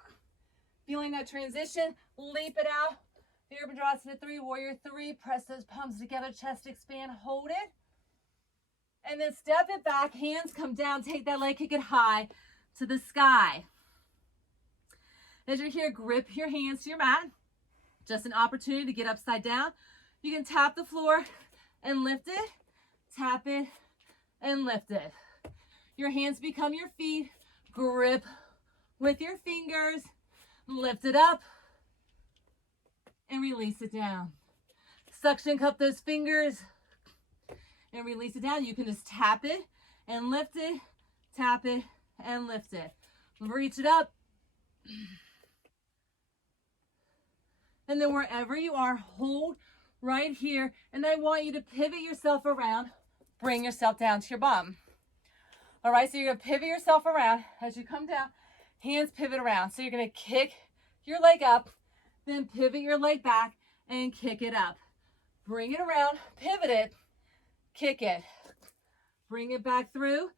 Feeling that transition, leap it out. Virabhadrasana 3, warrior 3. Press those palms together, chest expand, hold it. And then step it back, hands come down, take that leg, kick it high to the sky. As you're here, grip your hands to your mat. Just an opportunity to get upside down. You can tap the floor and lift it, tap it, and lift it. Your hands become your feet. Grip with your fingers, lift it up, and release it down. Suction cup those fingers, and release it down. You can just tap it and lift it, tap it and lift it. Reach it up. And then wherever you are, hold right here. And I want you to pivot yourself around. Bring yourself down to your bum. All right, so you're going to pivot yourself around. As you come down, hands pivot around. So you're going to kick your leg up, then pivot your leg back and kick it up. Bring it around, pivot it, kick it. Bring it back through,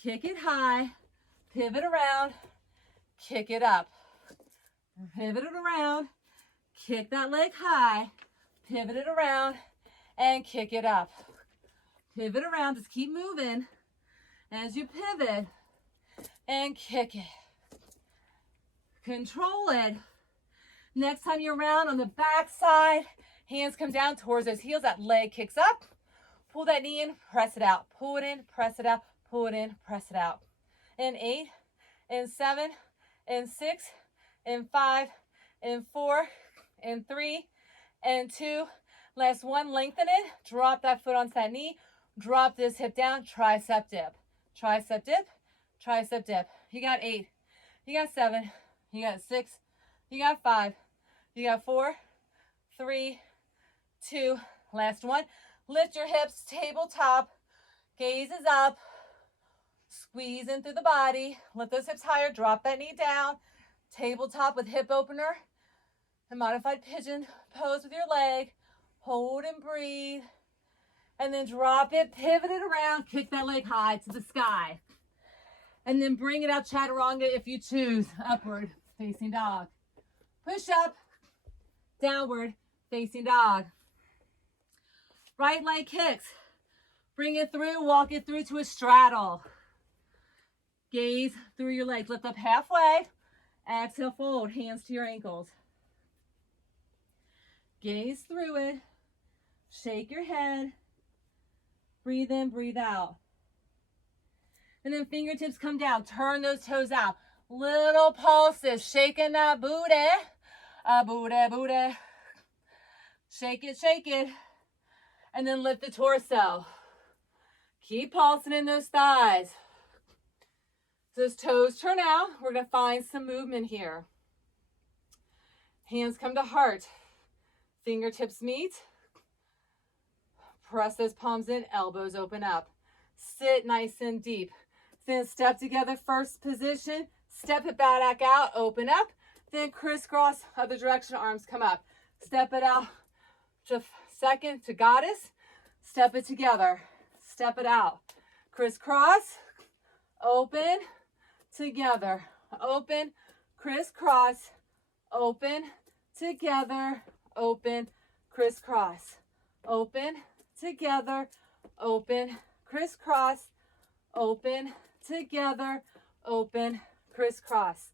kick it high, pivot around, kick it up. Pivot it around, kick that leg high, pivot it around, and kick it up. Pivot around, just keep moving. As you pivot and kick it. Control it. Next time you're around on the back side, hands come down towards those heels. That leg kicks up. Pull that knee in, press it out. Pull it in, press it out. Pull it in, press it out. In 8, in 7, in 6, in 5, in 4, in 3, and 2. Last one, lengthen it. Drop that foot onto that knee. Drop this hip down. Tricep dip. Tricep dip. Tricep dip. You got 8. You got 7. You got 6. You got 5. You got 4, 3, 2. Last one. Lift your hips, tabletop. Gaze is up. Squeeze in through the body. Lift those hips higher. Drop that knee down. Tabletop with hip opener. And modified pigeon pose with your leg. Hold and breathe. And then drop it, pivot it around, kick that leg high to the sky. And then bring it out chaturanga if you choose. Upward facing dog. Push up, downward facing dog. Right leg kicks. Bring it through, walk it through to a straddle. Gaze through your legs. Lift up halfway. Exhale, fold. Hands to your ankles. Gaze through it. Shake your head. Breathe in, breathe out. And then fingertips come down. Turn those toes out. Little pulses. Shaking that booty. Booty, booty. Shake it, shake it. And then lift the torso. Keep pulsing in those thighs. Those toes turn out. We're going to find some movement here. Hands come to heart. Fingertips meet. Press those palms in. Elbows open up. Sit nice and deep. Then step together, first position. Step it back out. Open up. Then crisscross other direction. Arms come up. Step it out. Just second to goddess. Step it together. Step it out. Crisscross. Open. Together. Open. Crisscross. Open. Together. Open. Crisscross. Open. Together. Open. Crisscross. Open. Together. Open. Crisscross.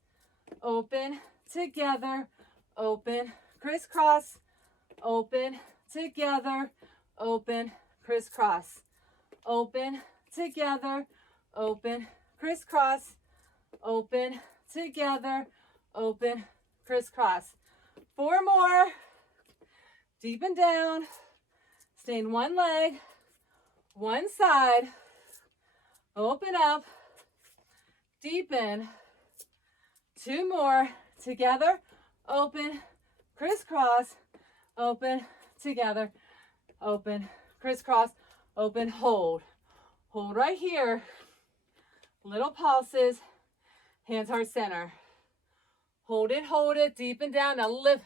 Open. Together. Open. Crisscross. Open. Together. Open. Crisscross. Open. Together. Open. Crisscross. Open. Together. Open. Crisscross. 4 more. Deep and down. Stay in one leg. One side. Open up. Deepen. 2 more. Together. Open. Crisscross. Open. Together. Open. Crisscross. Open. Hold. Hold right here. Little pulses. Hands heart center. Hold it, deep and down. Now lift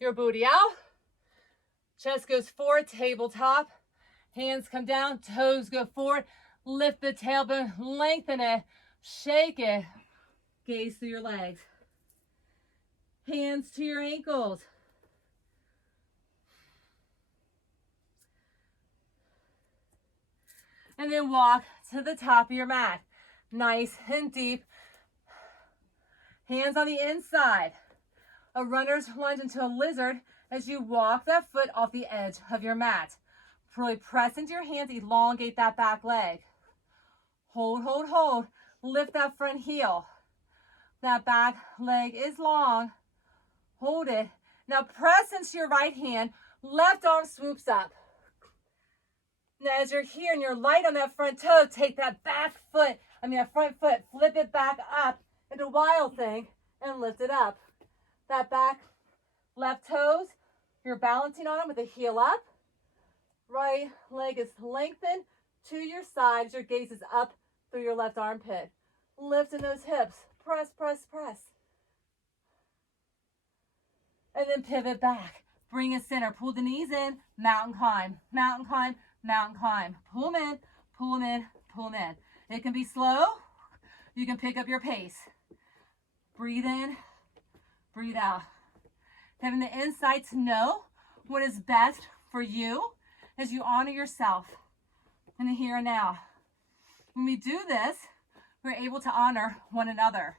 your booty out. Chest goes forward, tabletop. Hands come down, toes go forward. Lift the tailbone, lengthen it, shake it. Gaze through your legs. Hands to your ankles. And then walk to the top of your mat. Nice and deep. Hands on the inside. A runner's lunge into a lizard as you walk that foot off the edge of your mat. Really press into your hands, elongate that back leg. Hold, hold, hold. Lift that front heel. That back leg is long. Hold it. Now press into your right hand. Left arm swoops up. Now as you're here and you're light on that front toe, take that front foot, flip it back up into wild thing and lift it up. That back left toes, you're balancing on them with the heel up. Right leg is lengthened to your sides. Your gaze is up through your left armpit. Lifting those hips. Press, press, press. And then pivot back. Bring it center. Pull the knees in. Mountain climb. Mountain climb. Mountain climb. Pull them in. Pull them in. Pull them in. It can be slow. You can pick up your pace. Breathe in. Breathe out. Having the insight to know what is best for you as you honor yourself in the here and now. When we do this, we're able to honor one another.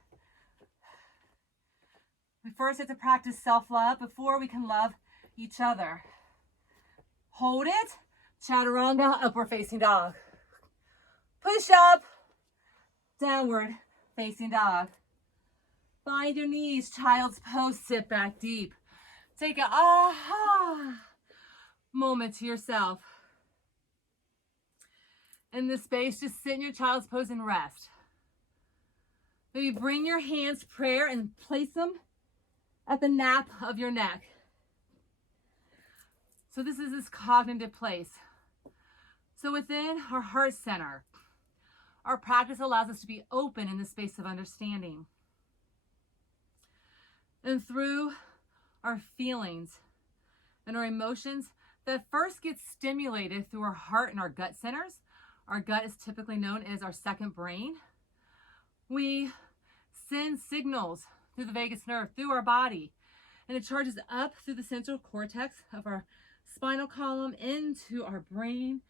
We first have to practice self-love before we can love each other. Hold it. Chaturanga, upward facing dog. Push up. Downward facing dog. Find your knees, child's pose, sit back deep. Take an aha moment to yourself. In this space, just sit in your child's pose and rest. Maybe bring your hands prayer and place them at the nape of your neck. So this is this cognitive place. So within our heart center, our practice allows us to be open in the space of understanding. And through our feelings and our emotions that first get stimulated through our heart and our gut centers. Our gut is typically known as our second brain. We send signals through the vagus nerve, through our body, and it charges up through the central cortex of our spinal column into our brain.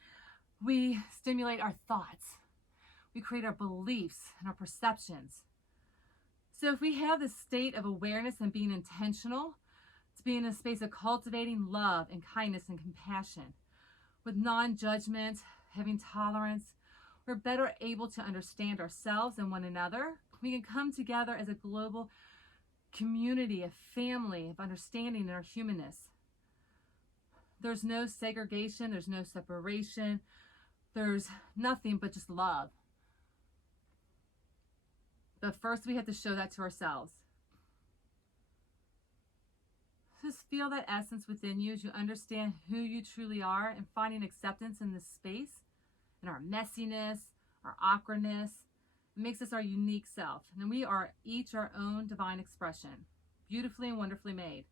We stimulate our thoughts. We create our beliefs and our perceptions. So if we have this state of awareness and being intentional, to be in a space of cultivating love and kindness and compassion, with non-judgment, having tolerance, we're better able to understand ourselves and one another. We can come together as a global community, a family of understanding in our humanness. There's no segregation, there's no separation, there's nothing but just love. But first we have to show that to ourselves. Just feel that essence within you as you understand who you truly are and finding acceptance in this space, in our messiness, our awkwardness. It makes us our unique self. And we are each our own divine expression, beautifully and wonderfully made.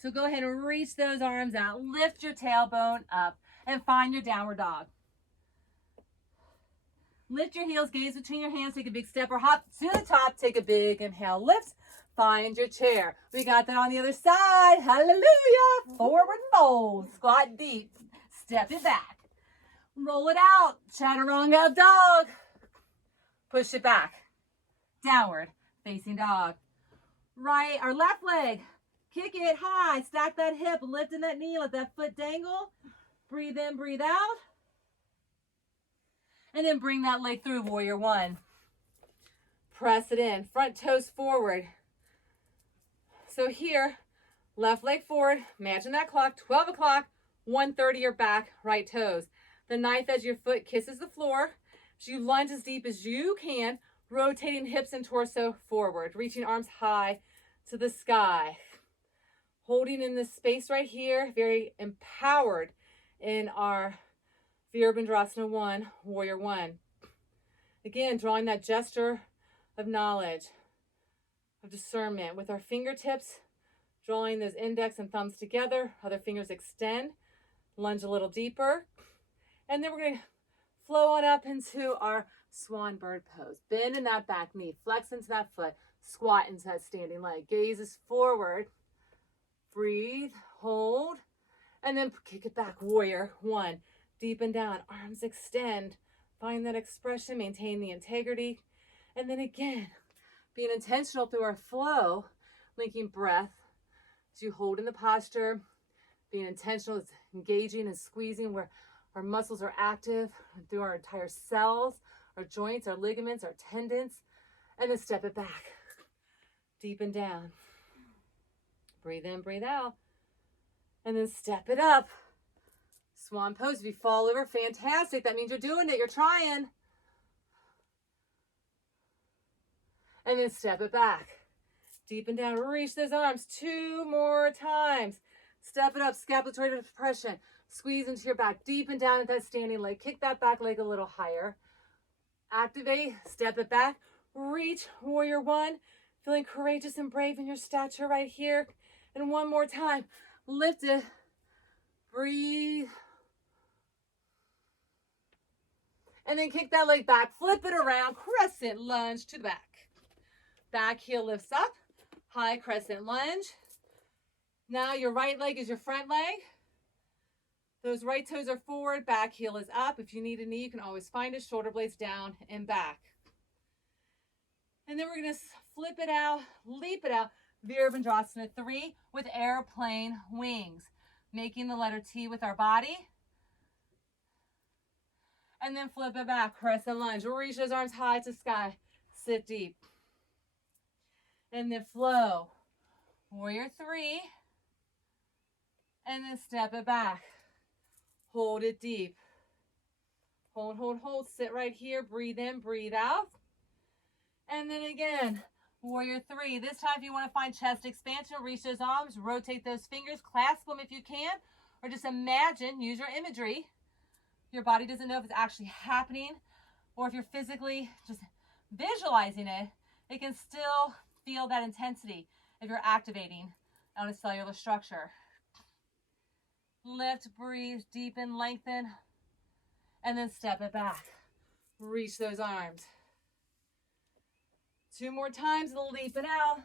So go ahead and reach those arms out, lift your tailbone up, and find your downward dog. Lift your heels, gaze between your hands, take a big step or hop to the top, take a big inhale, lift, find your chair. We got that on the other side, hallelujah, forward fold, squat deep, step it back, roll it out, chaturanga dog, push it back, downward facing dog, right or left leg, kick it high, stack that hip, lifting that knee, let that foot dangle, breathe in, breathe out. And then bring that leg through, warrior one. Press it in, front toes forward. So here, left leg forward, imagine that clock, 12 o'clock, 1:30 your back, right toes. The knife edge of your foot kisses the floor. As you lunge as deep as you can, rotating hips and torso forward, reaching arms high to the sky. Holding in this space right here, very empowered in our Virabhadrasana 1, Warrior 1. Again, drawing that gesture of knowledge, of discernment with our fingertips, drawing those index and thumbs together, other fingers extend, lunge a little deeper. And then we're going to flow on up into our swan bird pose. Bend in that back knee, flex into that foot, squat into that standing leg. Gazes forward, breathe, hold, and then kick it back, Warrior 1. Deepen down, arms extend, find that expression, maintain the integrity. And then again, being intentional through our flow, linking breath as you hold in the posture, being intentional, it's engaging and squeezing where our muscles are active through our entire cells, our joints, our ligaments, our tendons, and then step it back. Deepen down. Breathe in, breathe out, and then step it up. Swan pose. If you fall over, fantastic. That means you're doing it. You're trying. And then step it back. Deepen down. Reach those arms 2 more times. Step it up. Scapulatory depression. Squeeze into your back. Deepen down at that standing leg. Kick that back leg a little higher. Activate. Step it back. Reach. Warrior 1. Feeling courageous and brave in your stature right here. And one more time. Lift it. Breathe. And then kick that leg back, flip it around, crescent lunge to the back. Back heel lifts up, high crescent lunge. Now your right leg is your front leg. Those right toes are forward, back heel is up. If you need a knee, you can always find it. Shoulder blades down and back. And then we're going to flip it out, leap it out. Virabhadrasana 3 with airplane wings. Making the letter T with our body. And then flip it back, crescent lunge. Reach those arms high to sky. Sit deep. And then flow. Warrior 3. And then step it back. Hold it deep. Hold, hold, hold. Sit right here. Breathe in, breathe out. And then again, warrior 3. This time if you want to find chest expansion, reach those arms, rotate those fingers, clasp them if you can, or just imagine, use your imagery. Your body doesn't know if it's actually happening, or if you're physically just visualizing it, it can still feel that intensity if you're activating on a cellular structure. Lift, breathe, deepen, lengthen, and then step it back. Reach those arms. 2 more times, leap it out.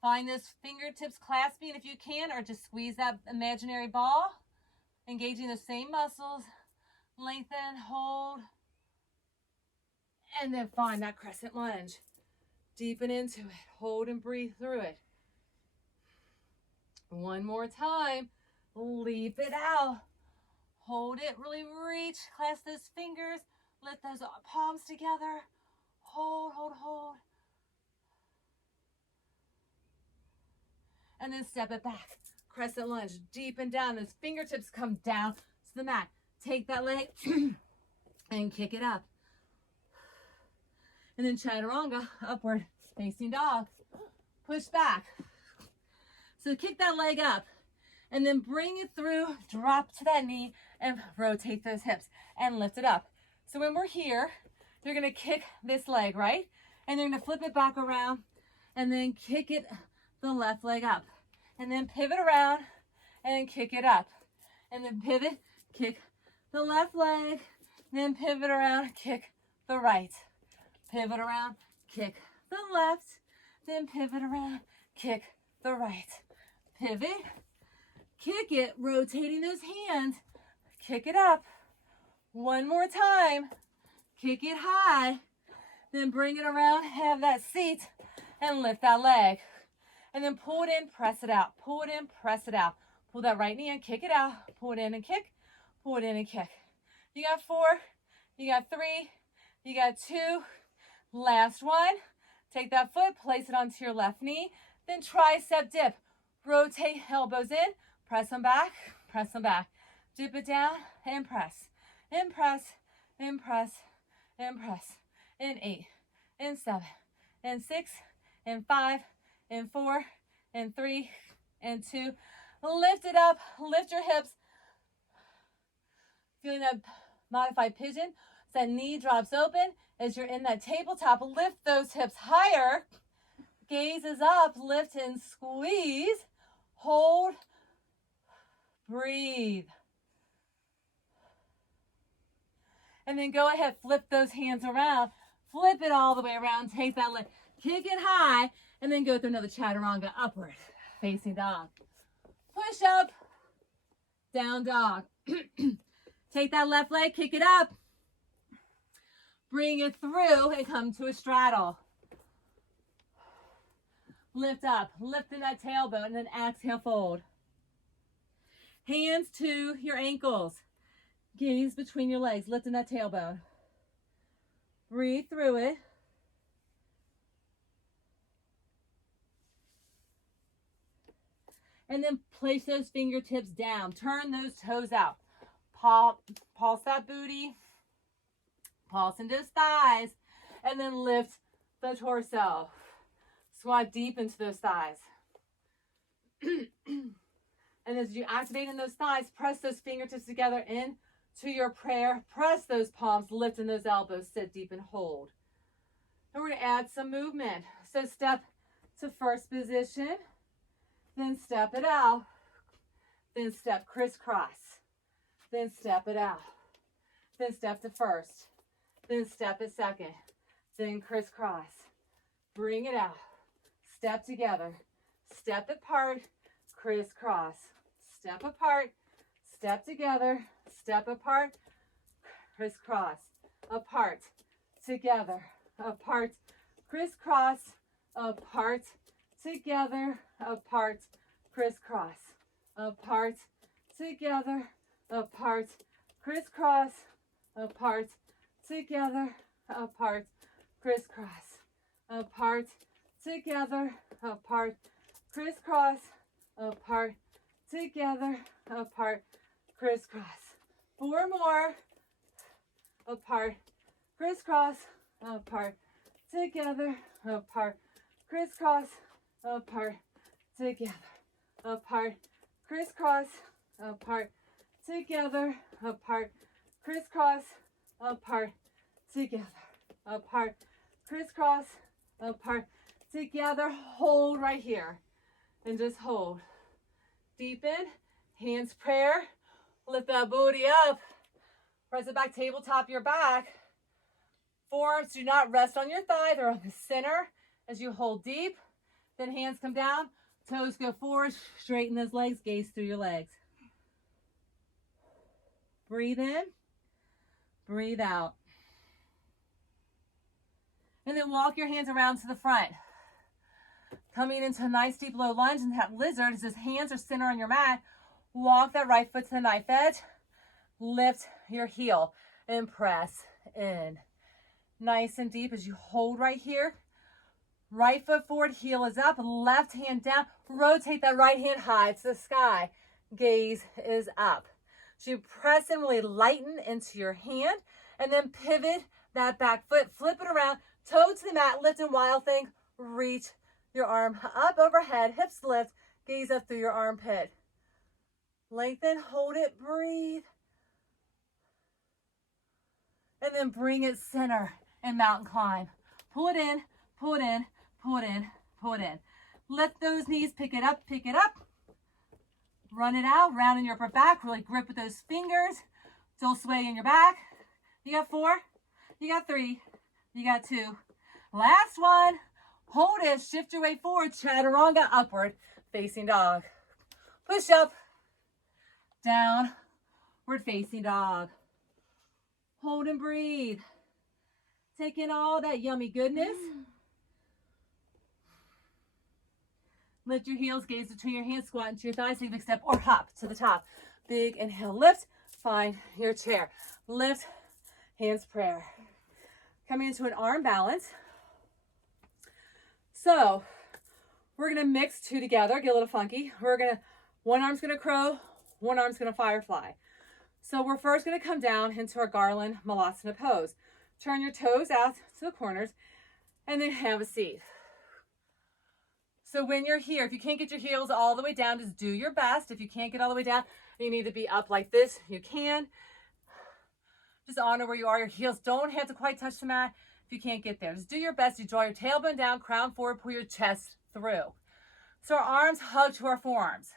Find those fingertips clasping if you can, or just squeeze that imaginary ball. Engaging the same muscles. Lengthen, hold, and then find that crescent lunge. Deepen into it. Hold and breathe through it. 1 more time. Leap it out. Hold it, really reach. Clasp those fingers. Lift those palms together. Hold, hold, hold. And then step it back. Crescent lunge. Deepen down. Those fingertips come down to the mat. Take that leg and kick it up. And then chaturanga, upward facing dog. Push back. So kick that leg up. And then bring it through, drop to that knee, and rotate those hips and lift it up. So when we're here, you're gonna kick this leg, right? And you're gonna flip it back around and then kick it, the left leg up. And then pivot around and kick it up. And then pivot, kick the left leg, then pivot around, kick the right. Pivot around, kick the left, then pivot around, kick the right. Pivot. Kick it, rotating those hands. Kick it up. 1 more time. Kick it high. Then bring it around, have that seat, and lift that leg. And then pull it in, press it out. Pull it in, press it out. Pull that right knee in, kick it out. Pull it in and kick. Pull it in and kick. You got 4. You got 3. You got 2. Last one. Take that foot, place it onto your left knee. Then tricep dip. Rotate elbows in. Press them back, press them back. Dip it down and press. And press, and press, and press. In 8, and 7, and 6, and 5, and 4, and 3, and 2. Lift it up, lift your hips. Feeling that modified pigeon. So that knee drops open as you're in that tabletop. Lift those hips higher. Gaze is up, lift and squeeze. Hold. Breathe. And then go ahead, flip those hands around. Flip it all the way around. Take that leg, kick it high, and then go through another chaturanga, upward facing dog. Push up, down dog. Take that left leg, kick it up. Bring it through and come to a straddle. Lift up, lifting that tailbone, and then exhale, fold. Hands to your ankles. Gaze between your legs, lifting that tailbone. Breathe through it. And then place those fingertips down. Turn those toes out. Pulse that booty. Pulse into those thighs. And then lift the torso. Squat deep into those thighs. And as you activate in those thighs, press those fingertips together into your prayer. Press those palms, lifting those elbows, sit deep and hold. And we're going to add some movement. So step to first position, then step it out, then step crisscross, then step it out, then step to first, then step it second, then crisscross. Bring it out. Step together. Step apart. crisscross. Step apart, step together, step apart, crisscross, apart, together, apart, crisscross, apart, together, apart, crisscross, apart, together, apart, crisscross, apart, together, apart, crisscross, apart, together, apart, crisscross, apart, together, apart, crisscross. 4 more. Apart, crisscross, apart, together, apart, crisscross, apart, together, apart, crisscross, apart, together, apart, crisscross, apart, together, apart, crisscross, apart, together. Hold right here and just hold. Deepen, hands prayer, lift that booty up, press it back, tabletop your back. Forearms do not rest on your thigh, they're on the center as you hold deep. Then hands come down, toes go forward, straighten those legs, gaze through your legs. Breathe in, breathe out. And then walk your hands around to the front. Coming into a nice deep low lunge, and that lizard, as his hands are center on your mat, walk that right foot to the knife edge, lift your heel, and press in. Nice and deep as you hold right here. Right foot forward, heel is up, left hand down, rotate that right hand high to the sky. Gaze is up. So you press and really lighten into your hand, and then pivot that back foot, flip it around, toe to the mat, lift and wild thing, reach your arm up overhead, hips lift, gaze up through your armpit. Lengthen, hold it, breathe. And then bring it center and mountain climb. Pull it in, pull it in, pull it in, pull it in. Lift those knees, pick it up, pick it up. Run it out, round in your upper back, really grip with those fingers. Don't sway in your back. You got 4, you got 3, you got 2. Last one. Hold it, shift your weight forward, chaturanga, upward, facing dog. Push up, downward facing dog. Hold and breathe. Take in all that yummy goodness. Lift your heels, gaze between your hands, squat into your thighs, take a big step or hop to the top. Big inhale, lift, find your chair. Lift, hands prayer. Coming into an arm balance. So we're gonna mix 2 together, get a little funky. One arm's gonna crow, one arm's gonna firefly. So we're first gonna come down into our garland malasana pose. Turn your toes out to the corners and then have a seat. So when you're here, if you can't get your heels all the way down, just do your best. If you can't get all the way down, you need to be up like this, you can. Just honor where you are. Your heels don't have to quite touch the mat. If you can't get there, just do your best. You draw your tailbone down, crown forward, pull your chest through. So our arms hug to our forearms.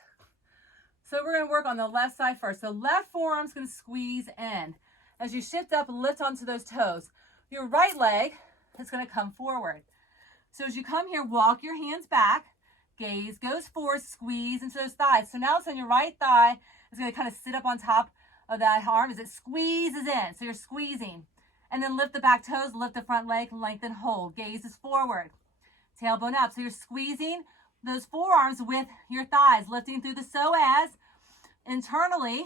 So we're going to work on the left side first. So left forearm's going to squeeze in. As you shift up, lift onto those toes. Your right leg is going to come forward. So as you come here, walk your hands back. Gaze goes forward, squeeze into those thighs. So now it's on your right thigh. It's going to kind of sit up on top of that arm as it squeezes in. So you're squeezing. And then lift the back toes, lift the front leg, lengthen, hold. Gaze is forward. Tailbone up. So you're squeezing those forearms with your thighs, lifting through the psoas internally,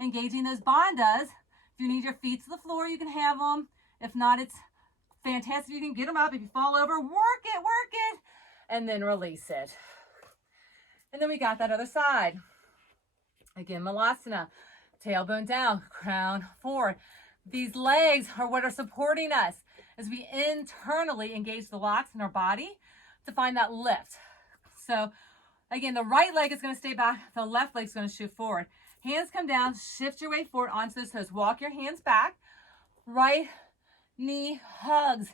engaging those bandhas. If you need your feet to the floor, you can have them. If not, it's fantastic. You can get them up. If you fall over, work it, and then release it. And then we got that other side. Again, malasana. Tailbone down, crown forward. These legs are what are supporting us as we internally engage the locks in our body to find that lift. So again, the right leg is going to stay back. The left leg is going to shoot forward. Hands come down, shift your weight forward onto those toes. Walk your hands back. Right knee hugs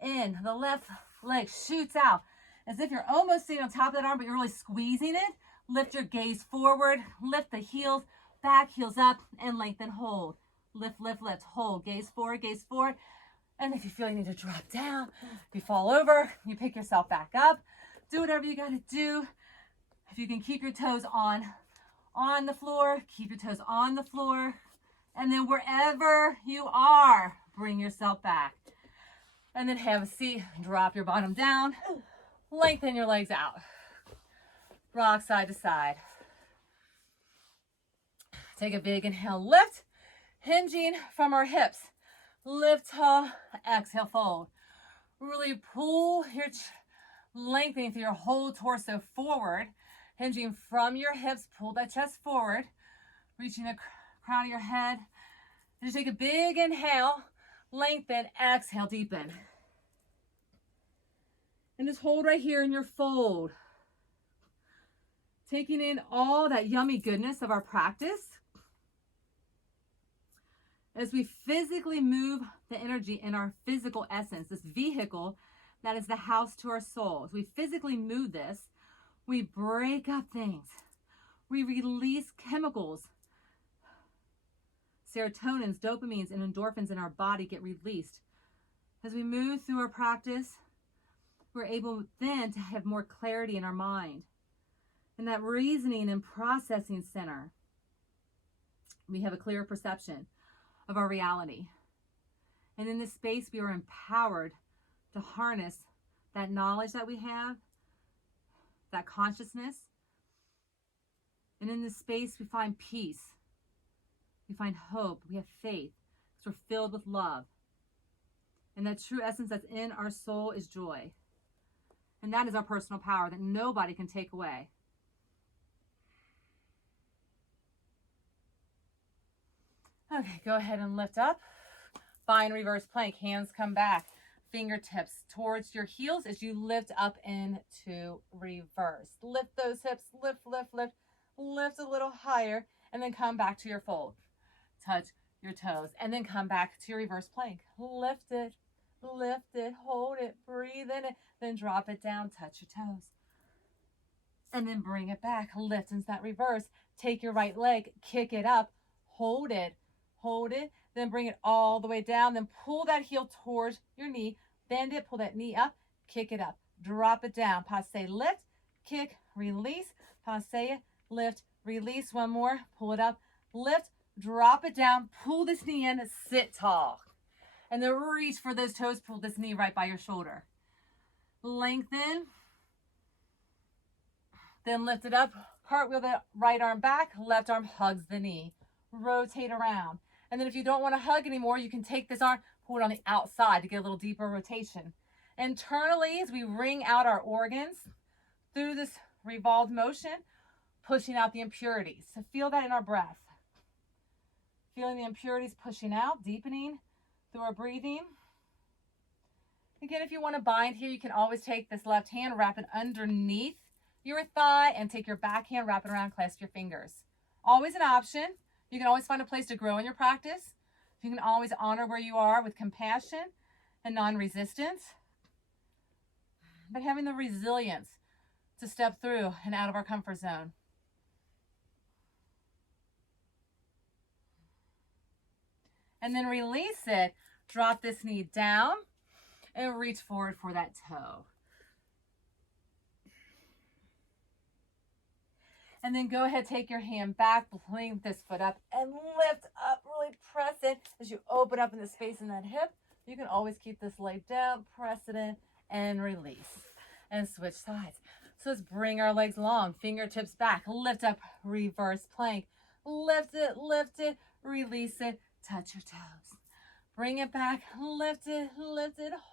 in. The left leg shoots out as if you're almost sitting on top of that arm, but you're really squeezing it. Lift your gaze forward. Lift the heels back, heels up, and lengthen, hold. Lift, lift, lift, hold. Gaze forward, gaze forward. And if you feel you need to drop down, if you fall over, you pick yourself back up. Do whatever you got to do. If you can keep your toes on the floor, keep your toes on the floor. And then wherever you are, bring yourself back. And then have a seat, drop your bottom down, lengthen your legs out. Rock side to side. Take a big inhale, lift, hinging from our hips. Lift tall, exhale, fold. Really pull your lengthening through your whole torso forward, hinging from your hips, pull that chest forward, reaching the crown of your head. Just take a big inhale, lengthen, exhale, deepen. And just hold right here in your fold. Taking in all that yummy goodness of our practice. As we physically move the energy in our physical essence, this vehicle that is the house to our soul. As we physically move this, we break up things. We release chemicals. Serotonins, dopamines, and endorphins in our body get released. As we move through our practice, we're able then to have more clarity in our mind. In that reasoning and processing center, we have a clearer perception of our reality. And in this space, we are empowered to harness that knowledge that we have, that consciousness. And in this space, we find peace. We find hope. We have faith because we're filled with love. And that true essence that's in our soul is joy. And that is our personal power that nobody can take away. Okay, go ahead and lift up. Find reverse plank. Hands come back. Fingertips towards your heels as you lift up into reverse. Lift those hips. Lift, lift, lift. Lift a little higher. And then come back to your fold. Touch your toes. And then come back to your reverse plank. Lift it. Lift it. Hold it. Breathe in it. Then drop it down. Touch your toes. And then bring it back. Lift into that reverse. Take your right leg. Kick it up. Hold it. Hold it, then bring it all the way down, then pull that heel towards your knee, bend it, pull that knee up, kick it up, drop it down, passe, lift, kick, release, passe, lift, release, one more, pull it up, lift, drop it down, pull this knee in, sit tall, and then reach for those toes, pull this knee right by your shoulder, lengthen, then lift it up, cartwheel the right arm back, left arm hugs the knee, rotate around. And then if you don't want to hug anymore, you can take this arm, pull it on the outside to get a little deeper rotation. Internally, as we wring out our organs through this revolved motion, pushing out the impurities. So feel that in our breath. Feeling the impurities pushing out, deepening through our breathing. Again, if you want to bind here, you can always take this left hand, wrap it underneath your thigh, and take your back hand, wrap it around, clasp your fingers. Always an option. You can always find a place to grow in your practice. You can always honor where you are with compassion and non-resistance. But having the resilience to step through and out of our comfort zone. And then release it. Drop this knee down and reach forward for that toe. And then go ahead, take your hand back, bring this foot up, and lift up, really press it. As you open up in the space in that hip, you can always keep this leg down, press it in, and release. And switch sides. So let's bring our legs long, fingertips back, lift up, reverse plank. Lift it, release it, touch your toes. Bring it back, lift it,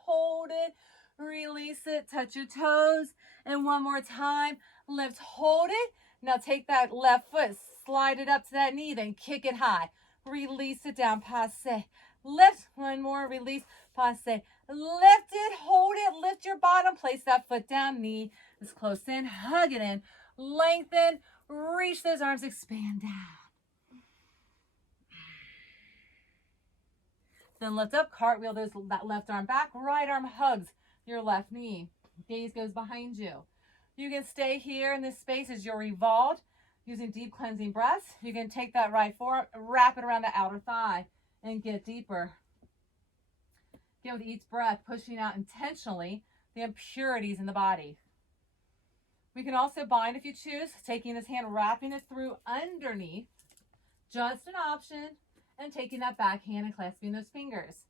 hold it, release it, touch your toes. And one more time, lift, hold it. Now take that left foot, slide it up to that knee, then kick it high. Release it down, passe. Lift, one more, release, passe. Lift it, hold it, lift your bottom, place that foot down, knee is close in, hug it in, lengthen, reach those arms, expand down. Then lift up, cartwheel that left arm back, right arm hugs your left knee. Gaze goes behind you. You can stay here in this space as you're revolved using deep cleansing breaths. You can take that right forearm, wrap it around the outer thigh and get deeper. Again, with each breath, pushing out intentionally the impurities in the body. We can also bind if you choose, taking this hand, wrapping it through underneath, just an option, and taking that back hand and clasping those fingers.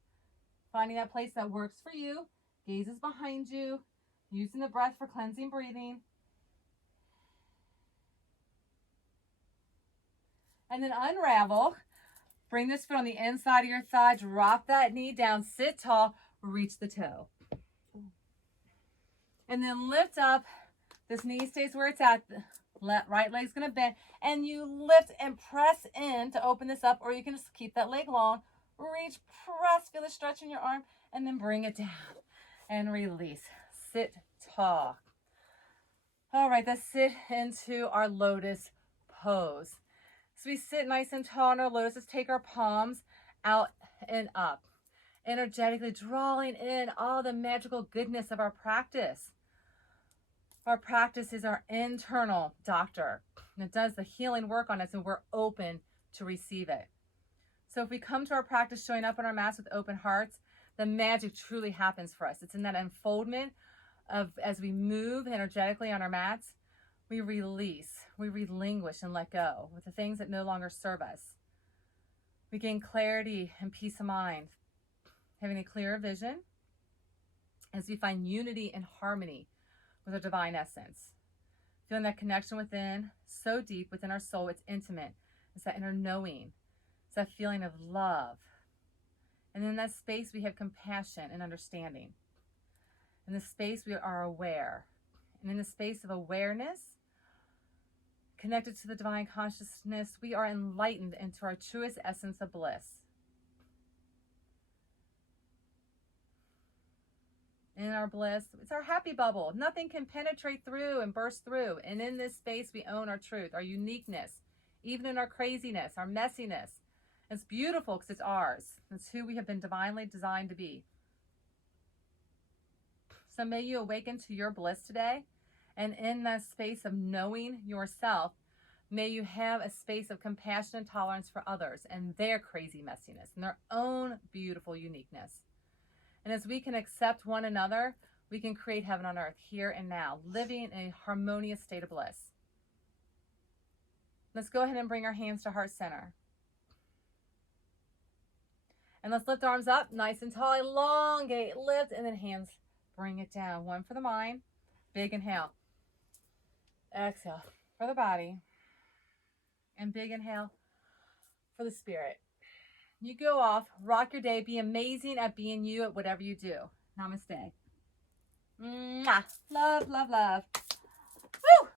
Finding that place that works for you, gazes behind you, using the breath for cleansing breathing. And then unravel. Bring this foot on the inside of your thigh, drop that knee down, sit tall, reach the toe. And then lift up. This knee stays where it's at. Right leg's gonna bend. And you lift and press in to open this up, or you can just keep that leg long. Reach, press, feel the stretch in your arm, and then bring it down and release. Sit tall. All right, let's sit into our lotus pose. So we sit nice and tall in our lotus. Let's take our palms out and up, energetically drawing in all the magical goodness of our practice. Our practice is our internal doctor, and it does the healing work on us, and we're open to receive it. So if we come to our practice showing up on our mats with open hearts, the magic truly happens for us. It's in that unfoldment of, as we move energetically on our mats, we release, we relinquish and let go with the things that no longer serve us. We gain clarity and peace of mind, having a clearer vision as we find unity and harmony with our divine essence. Feeling that connection within, so deep within our soul, it's intimate. It's that inner knowing. It's that feeling of love. And in that space, we have compassion and understanding. In this space, we are aware. And in the space of awareness, connected to the divine consciousness, we are enlightened into our truest essence of bliss. In our bliss, it's our happy bubble. Nothing can penetrate through and burst through. And in this space, we own our truth, our uniqueness, even in our craziness, our messiness. It's beautiful because it's ours. It's who we have been divinely designed to be. So may you awaken to your bliss today. And in that space of knowing yourself, may you have a space of compassion and tolerance for others and their crazy messiness and their own beautiful uniqueness. And as we can accept one another, we can create heaven on earth here and now, living in a harmonious state of bliss. Let's go ahead and bring our hands to heart center. And let's lift arms up, nice and tall, elongate, lift, and then hands, bring it down. One for the mind, big inhale. Exhale for the body, and big inhale for the spirit. You go off, rock your day, be amazing at being you at whatever you do. Namaste. Mwah. Love, love, love.